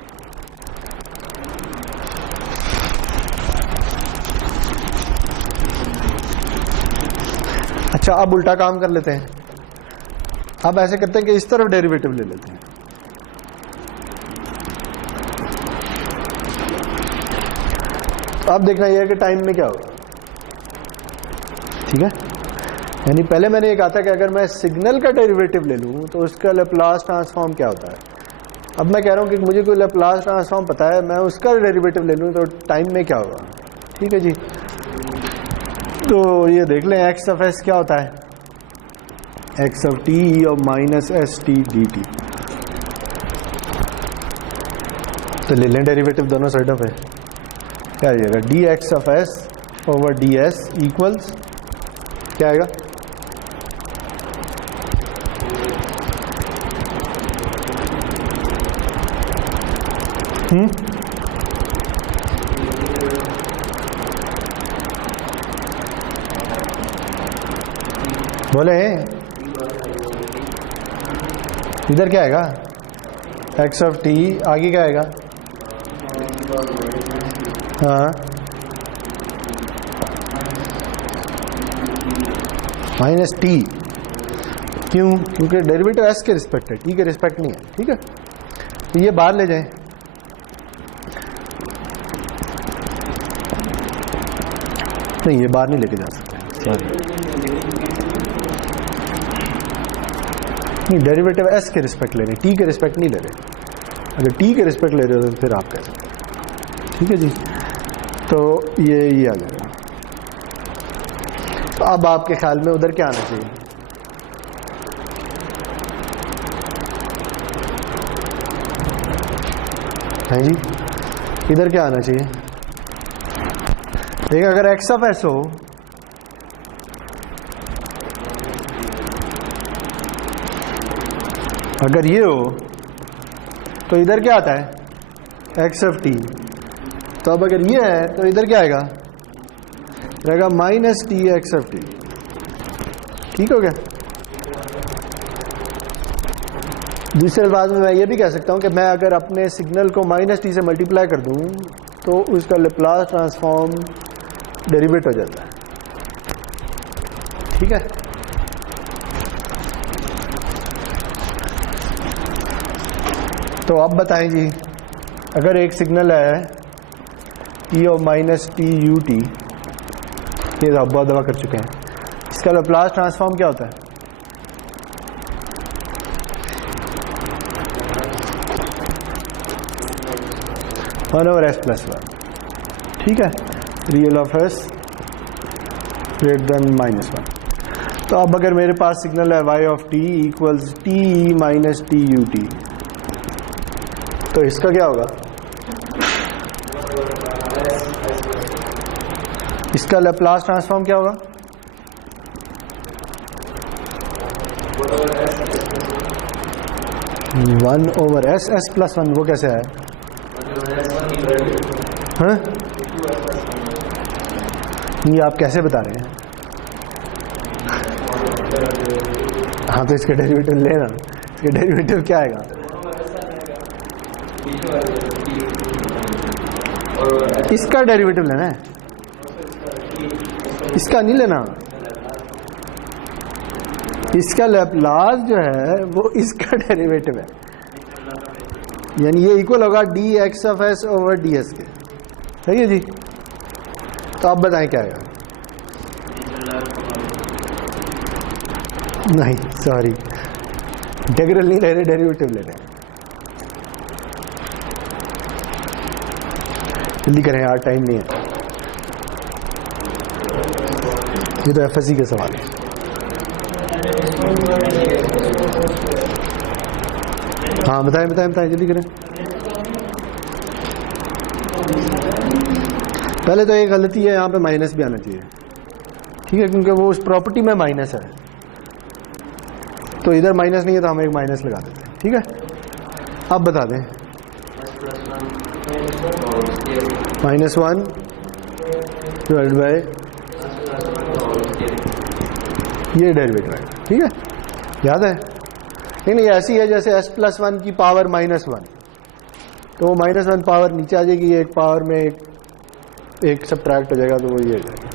अच्छा, अब उल्टा काम कर लेते हैं। अब ऐसे करते हैं कि इस तरफ डेरिवेटिव ले लेते हैं। अब देखना यह है कि टाइम में क्या होगा, ठीक है? यानी पहले मैंने ये कहा था कि अगर मैं सिग्नल का डेरिवेटिव ले लूं तो उसका लैप्लास ट्रांसफॉर्म क्या होता है। अब मैं कह रहा हूं कि मुझे कोई लैप्लास ट्रांसफॉर्म पता है, मैं उसका डेरिवेटिव ले लूं तो टाइम में क्या होगा, ठीक है जी? तो ये देख लें एक्स ऑफ एस क्या होता है, एक्स ऑफ टी और minus s t D T. तो ले लें डेरिवेटिव दोनों साइडों पे, क्या आएगा? D x of S over D S equals क्या आएगा? बोले इधर क्या आएगा? एक्स ऑफ टी, आगे क्या आएगा? हाँ, माइनस टी। क्यों? क्योंकि डेरिवेटिव एस के रिस्पेक्ट है, टी के रिस्पेक्ट नहीं है, ठीक है? तो ये बाहर ले जाएं, नहीं ये बाहर नहीं लेके जा सकते, सॉरी, नहीं डेरिवेटिव एस के रिस्पेक्ट ले रहे, टी के रिस्पेक्ट नहीं ले रहे। अगर टी के रिस्पेक्ट ले रहे हो तो फिर आप कह सकते हैं, ठीक है जी? तो ये आ जाएगा। तो अब आपके ख्याल में उधर क्या आना चाहिए? है जी, इधर क्या आना चाहिए? देखिए अगर एक्स ऑफ एस हो अगर ये हो तो इधर क्या आता है? X of T. तो अब अगर ये है तो इधर क्या आएगा? रहेगा minus T x of t, ठीक हो गया? दूसरे अल्फाज में मैं ये भी कह सकता हूं कि मैं अगर अपने सिग्नल को माइनस टी से मल्टीप्लाई कर दूं तो उसका लैप्लास ट्रांसफॉर्म डेरिवेट हो जाता है, ठीक है? तो अब बताएं जी अगर एक सिग्नल है e of minus T U T, ये आप बहुत दफा कर चुके हैं, इसका लैप्लास ट्रांसफॉर्म क्या होता है? One over s plus one, ठीक है, real of S greater then minus one. तो अब अगर मेरे पास सिग्नल है y of T equals T minus T U T, तो इसका क्या होगा? इसका लैप्लास ट्रांसफॉर्म क्या होगा? One over S, S plus one, वो कैसे है? हाँ? ये आप कैसे बता रहे हैं? हाँ तो इसके डेरिवेटिव लेना, इसके डेरिवेटिव क्या आएगा? इसका डेरिवेटिव लेना है, इसका नहीं लेना। इसका लैप्लास जो है वो इसका डेरिवेटिव है, यानी ये इक्वल होगा D x of S over D S के। सही है जी? तो आप बताएं क्या आएगा? नहीं सॉरी, इंटीग्रल नहीं ले रहे, डेरिवेटिव ले रहे हैं। जल्दी करें यार, टाइम नहीं है, ये तो एफएससी के सवाल है। हाँ बताएं बताएं बताएं, जल्दी करें। पहले तो एक गलती है, यहाँ पे माइनस भी आना चाहिए, ठीक है, क्योंकि वो उस प्रॉपर्टी में माइनस है, तो इधर माइनस नहीं है तो हम एक माइनस लगा देते हैं, ठीक है। अब बता दें, माइनस वन डिवाइड बाय ये डेरिवेटिव है, ठीक है, याद है? नहीं नहीं, ऐसी है जैसे s प्लस वन की पावर माइनस वन, तो वो माइनस वन पावर नीचे आ जाएगी, एक पावर में एक सबट्रैक्ट हो जाएगा, तो वो ये हो जाएगा,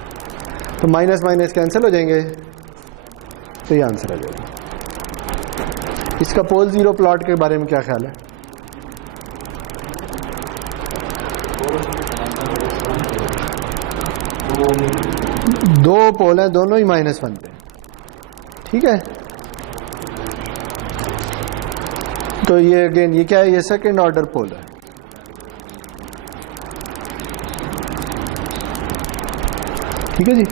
तो माइनस माइनस कैंसिल हो जाएंगे, तो ये आंसर आ जाएगा। इसका पोल जीरो प्लॉट के बारे में क्या ख्याल है? दो पोल हैं, दोनों ही माइनस वन पे, ठीक है। तो ये अगेन ये क्या है? ये सेकंड ऑर्डर पोल है, ठीक है जी।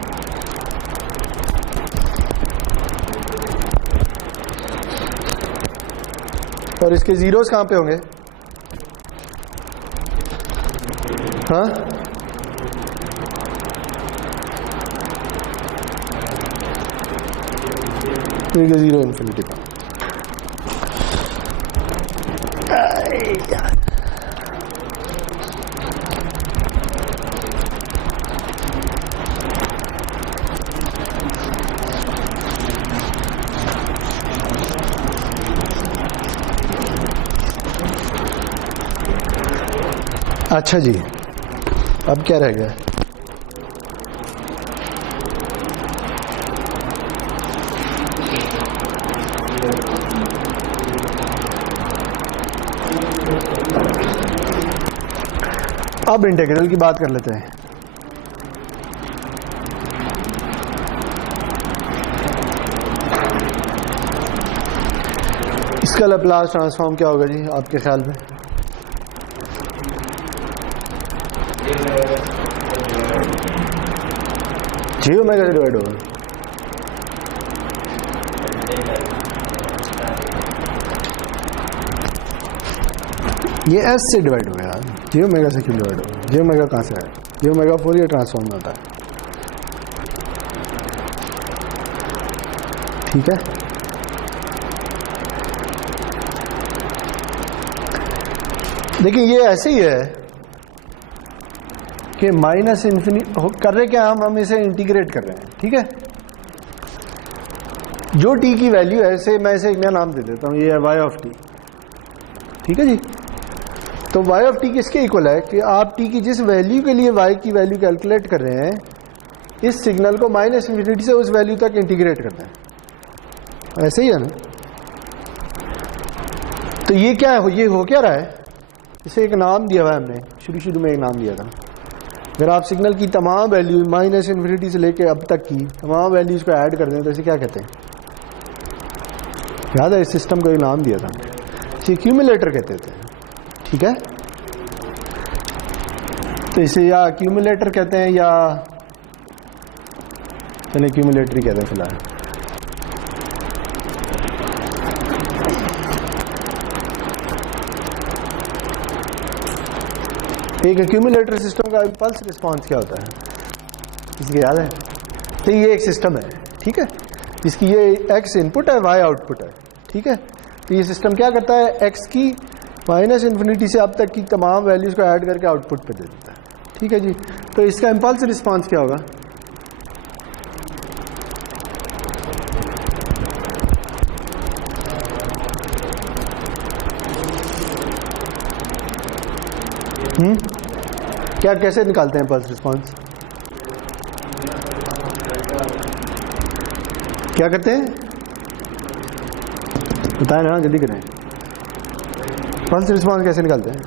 और इसके जीरोस कहां पे होंगे? हाँ, जीरो इन्फिनिटी का। अच्छा जी, अब क्या रह गया? अब इंटीग्रल की बात कर लेते हैं। इसका लैप्लास ट्रांसफॉर्म क्या होगा जी आपके ख्याल में? जी ओमेगा से डिवाइड होगा, ये एस से डिवाइड हो गया, जी ओमेगा से क्यों डिवाइड होगा? जी ओमेगा कहाँ से है? जी ओमेगा फूरियर ट्रांसफॉर्म में होता है, ठीक है। देखिए ये ऐसे ही है कि माइनस इन्फिनिटी कर रहे क्या हम इसे इंटीग्रेट कर रहे हैं, ठीक है। जो टी की वैल्यू है, ऐसे मैं इसे एक नया नाम दे देता हूं, ये है वाई ऑफ टी, ठीक है जी। तो वाई ऑफ टी किसके इक्वल है कि आप टी की जिस वैल्यू के लिए वाई की वैल्यू कैलकुलेट कर रहे हैं, इस सिग्नल को माइनस इन्फिनिटी से उस वैल्यू तक इंटीग्रेट करना है, ऐसे ही है ना। तो ये क्या है, ये हो क्या रहा है? इसे एक नाम दिया हुआ है हमने, शुरू में एक नाम दिया था। अगर आप सिग्नल की तमाम वैल्यू माइनस इन्फिनिटी से लेके अब तक की तमाम वैल्यूज को ऐड कर दें तो इसे क्या कहते हैं? याद है, इस सिस्टम को एक नाम दिया था, इसे एक्यूमुलेटर कहते थे। ठीक है, तो इसे या एक्यूमुलेटर कहते हैं या चलिए एक्यूमुलेटर ही कहते हैं फिलहाल। एक एक्यूमुलेटर सिस्टम का इम्पल्स रिस्पांस क्या होता है, किसी को याद है? तो ये एक सिस्टम है, ठीक है, जिसकी ये x इनपुट है, y आउटपुट है। ठीक है, तो ये सिस्टम क्या करता है, x की माइनस इन्फिनिटी से अब तक की तमाम वैल्यूज को ऐड करके आउटपुट पे दे देता है। ठीक है जी, तो इसका इम्पल्स रिस्पांस क्या होगा? क्या कैसे निकालते हैं इम्पल्स रिस्पांस? क्या करते हैं बताएं ना, जल्दी करें। इम्पल्स रिस्पांस कैसे निकालते हैं?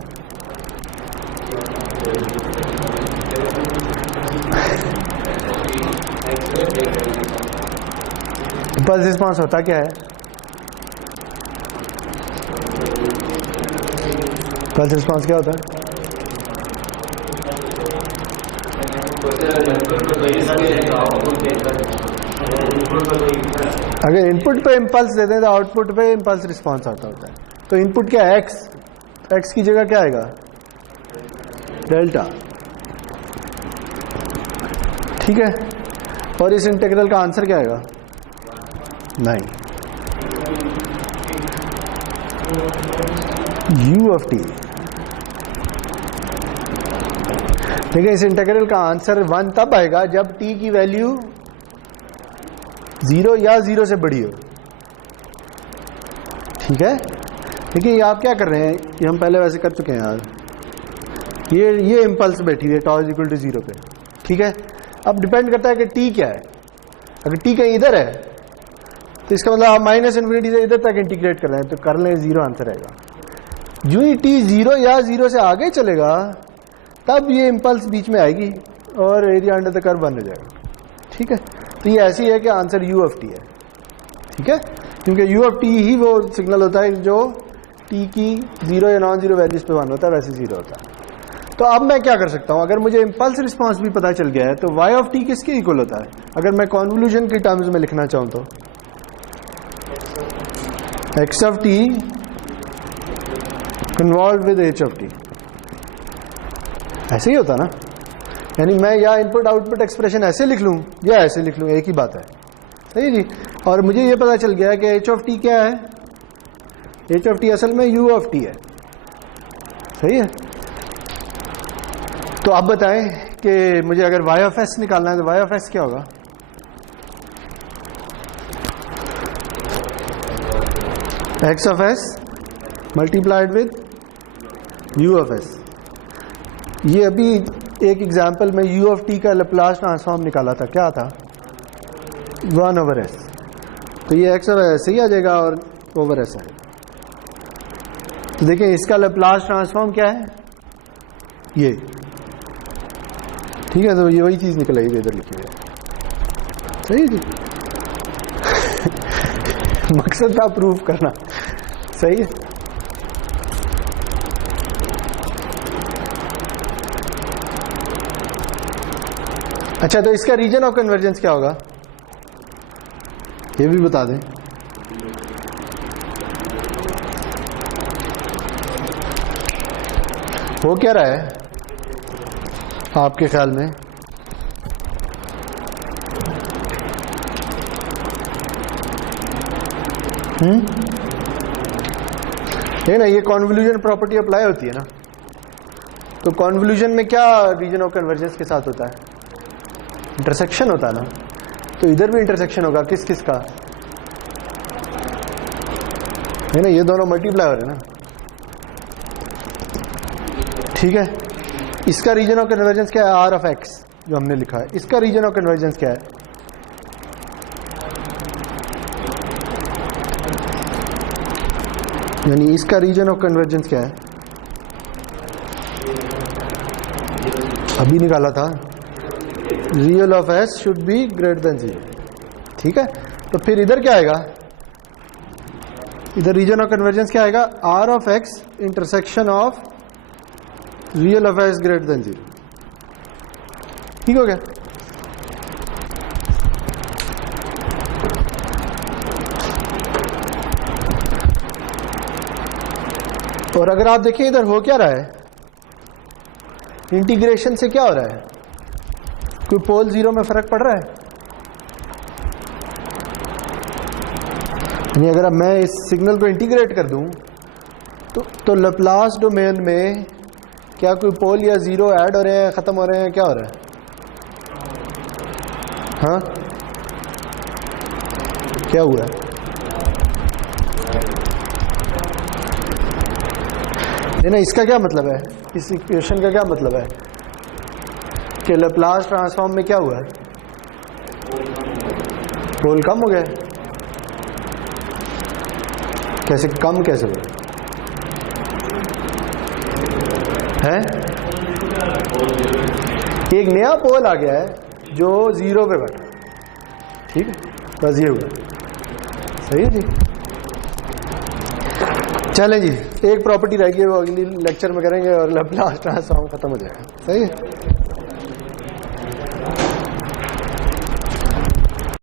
इम्पल्स रिस्पांस होता क्या है? इम्पल्स रिस्पांस क्या होता है? अगर इनपुट पे इम्पल्स देते हैं तो आउटपुट पे इम्पल्स रिस्पांस आता होता है। तो इनपुट क्या है? एक्स की जगह क्या आएगा? डेल्टा। ठीक है, और इस इंटीग्रल का आंसर क्या आएगा? 9 u ऑफ टी। देखिए, इस इंटीग्रल का आंसर 1 तब आएगा जब t की वैल्यू 0 या 0 से बड़ी हो। ठीक है, देखिए ये आप क्या कर रहे हैं, ये हम पहले वैसे कर चुके हैं यार। ये इम्पल्स बैठी हुई है टॉ इज इक्वल टू 0 पे। ठीक है, अब डिपेंड करता है कि t क्या है। अगर t कहीं इधर है तो इसका मतलब आप माइनस इन्फिनिटी से इधर तक इंटीग्रेट कर रहे हैं, तो कर लें 0 आंसर आएगा। जो ही t 0 या 0 से आगे चलेगा तब ये इम्पल्स बीच में आएगी और एरिया अंडर द कर्व बन हो जाएगा। ठीक है, तो ये ऐसी है कि आंसर u ऑफ टी है। ठीक है, क्योंकि u ऑफ टी ही वो सिग्नल होता है जो t की 0 या नॉन 0 वैल्यूज पे 1 होता है, वैसे 0 होता है। तो अब मैं क्या कर सकता हूं, अगर मुझे इम्पल्स रिस्पांस भी पता चल गया है तो y ऑफ टी किसके इक्वल होता है? अगर मैं कॉन्वोल्यूशन की टर्म्स में लिखना चाहूं तो x of T convolve with h of T, ऐसे ही होता ना। यानी मैं या इनपुट आउटपुट एक्सप्रेशन ऐसे लिख लूं या ऐसे लिख लूं, एक ही बात है। सही जी, और मुझे ये पता चल गया कि h ऑफ टी क्या है, h ऑफ टी असल में u ऑफ टी है। सही है, तो आप बताएं कि मुझे अगर y ऑफ s निकालना है तो y ऑफ s क्या होगा? x of s multiplied with u of s। ये अभी एक एग्जाम्पल में u ऑफ टी का लैप्लास ट्रांसफॉर्म निकाला था, क्या था? 1 ओवर s। तो ये x ऑफ s ही आ जाएगा और ओवर s आएगा। तो देखें इसका लैप्लास ट्रांसफॉर्म क्या है, ये। ठीक है, तो ये वही चीज निकल आई जो इधर लिखी हुई है। सही जी मकसद था प्रूफ करना। सही है, अच्छा, तो इसका रीजन ऑफ कन्वर्जेंस क्या होगा ये भी बता दें। हो क्या रहा है आपके ख्याल में? है ना, ये कॉन्वोल्यूशन प्रॉपर्टी अप्लाई होती है ना। तो कॉन्वोल्यूशन में क्या रीजन ऑफ कन्वर्जेंस के साथ होता है? इंटरसेक्शन होता है ना। तो इधर भी इंटरसेक्शन होगा, किस किस का? है ना, ये दोनों मल्टीप्लाई हो रहे हैं ना। ठीक है, इसका रीजन ऑफ कन्वर्जेंस क्या है? आर ऑफ एक्स जो हमने लिखा है। इसका रीजन ऑफ कन्वर्जेंस क्या है? यानी इसका रीजन ऑफ कन्वर्जेंस क्या है? अभी निकाला था, real of s should be greater than 0। ठीक है, तो फिर इधर क्या आएगा, इधर रीजन ऑफ कन्वर्जेंस क्या आएगा, R of X intersection of real of S greater than 0। ठीक हो गया। और अगर आप देखिए इधर हो क्या रहा है, इंटीग्रेशन से क्या हो रहा है, कोई पोल 0 में फर्क पड़ रहा है? यानी अगर मैं इस सिग्नल को इंटीग्रेट कर दूं तो लैप्लास डोमेन में क्या कोई पोल या 0 ऐड हो रहे हैं, खत्म हो रहे हैं, क्या हो रहा है? हाँ, क्या हुआ है? ना, इसका क्या मतलब है, इस इक्वेशन का क्या मतलब है कि लैप्लास ट्रांसफॉर्म में क्या हुआ है, पोल कम हो गया। कैसे कम, कैसे हुआ है? एक नया पोल आ गया है जो 0 पे बैठा। ठीक है, बस ये हुआ। सही है जी। चलें जी, एक प्रॉपर्टी रह गई है, वो अगली लेक्चर में करेंगे और लैप्लास ट्रांसफॉर्म खत्म हो जाएगा। सही है।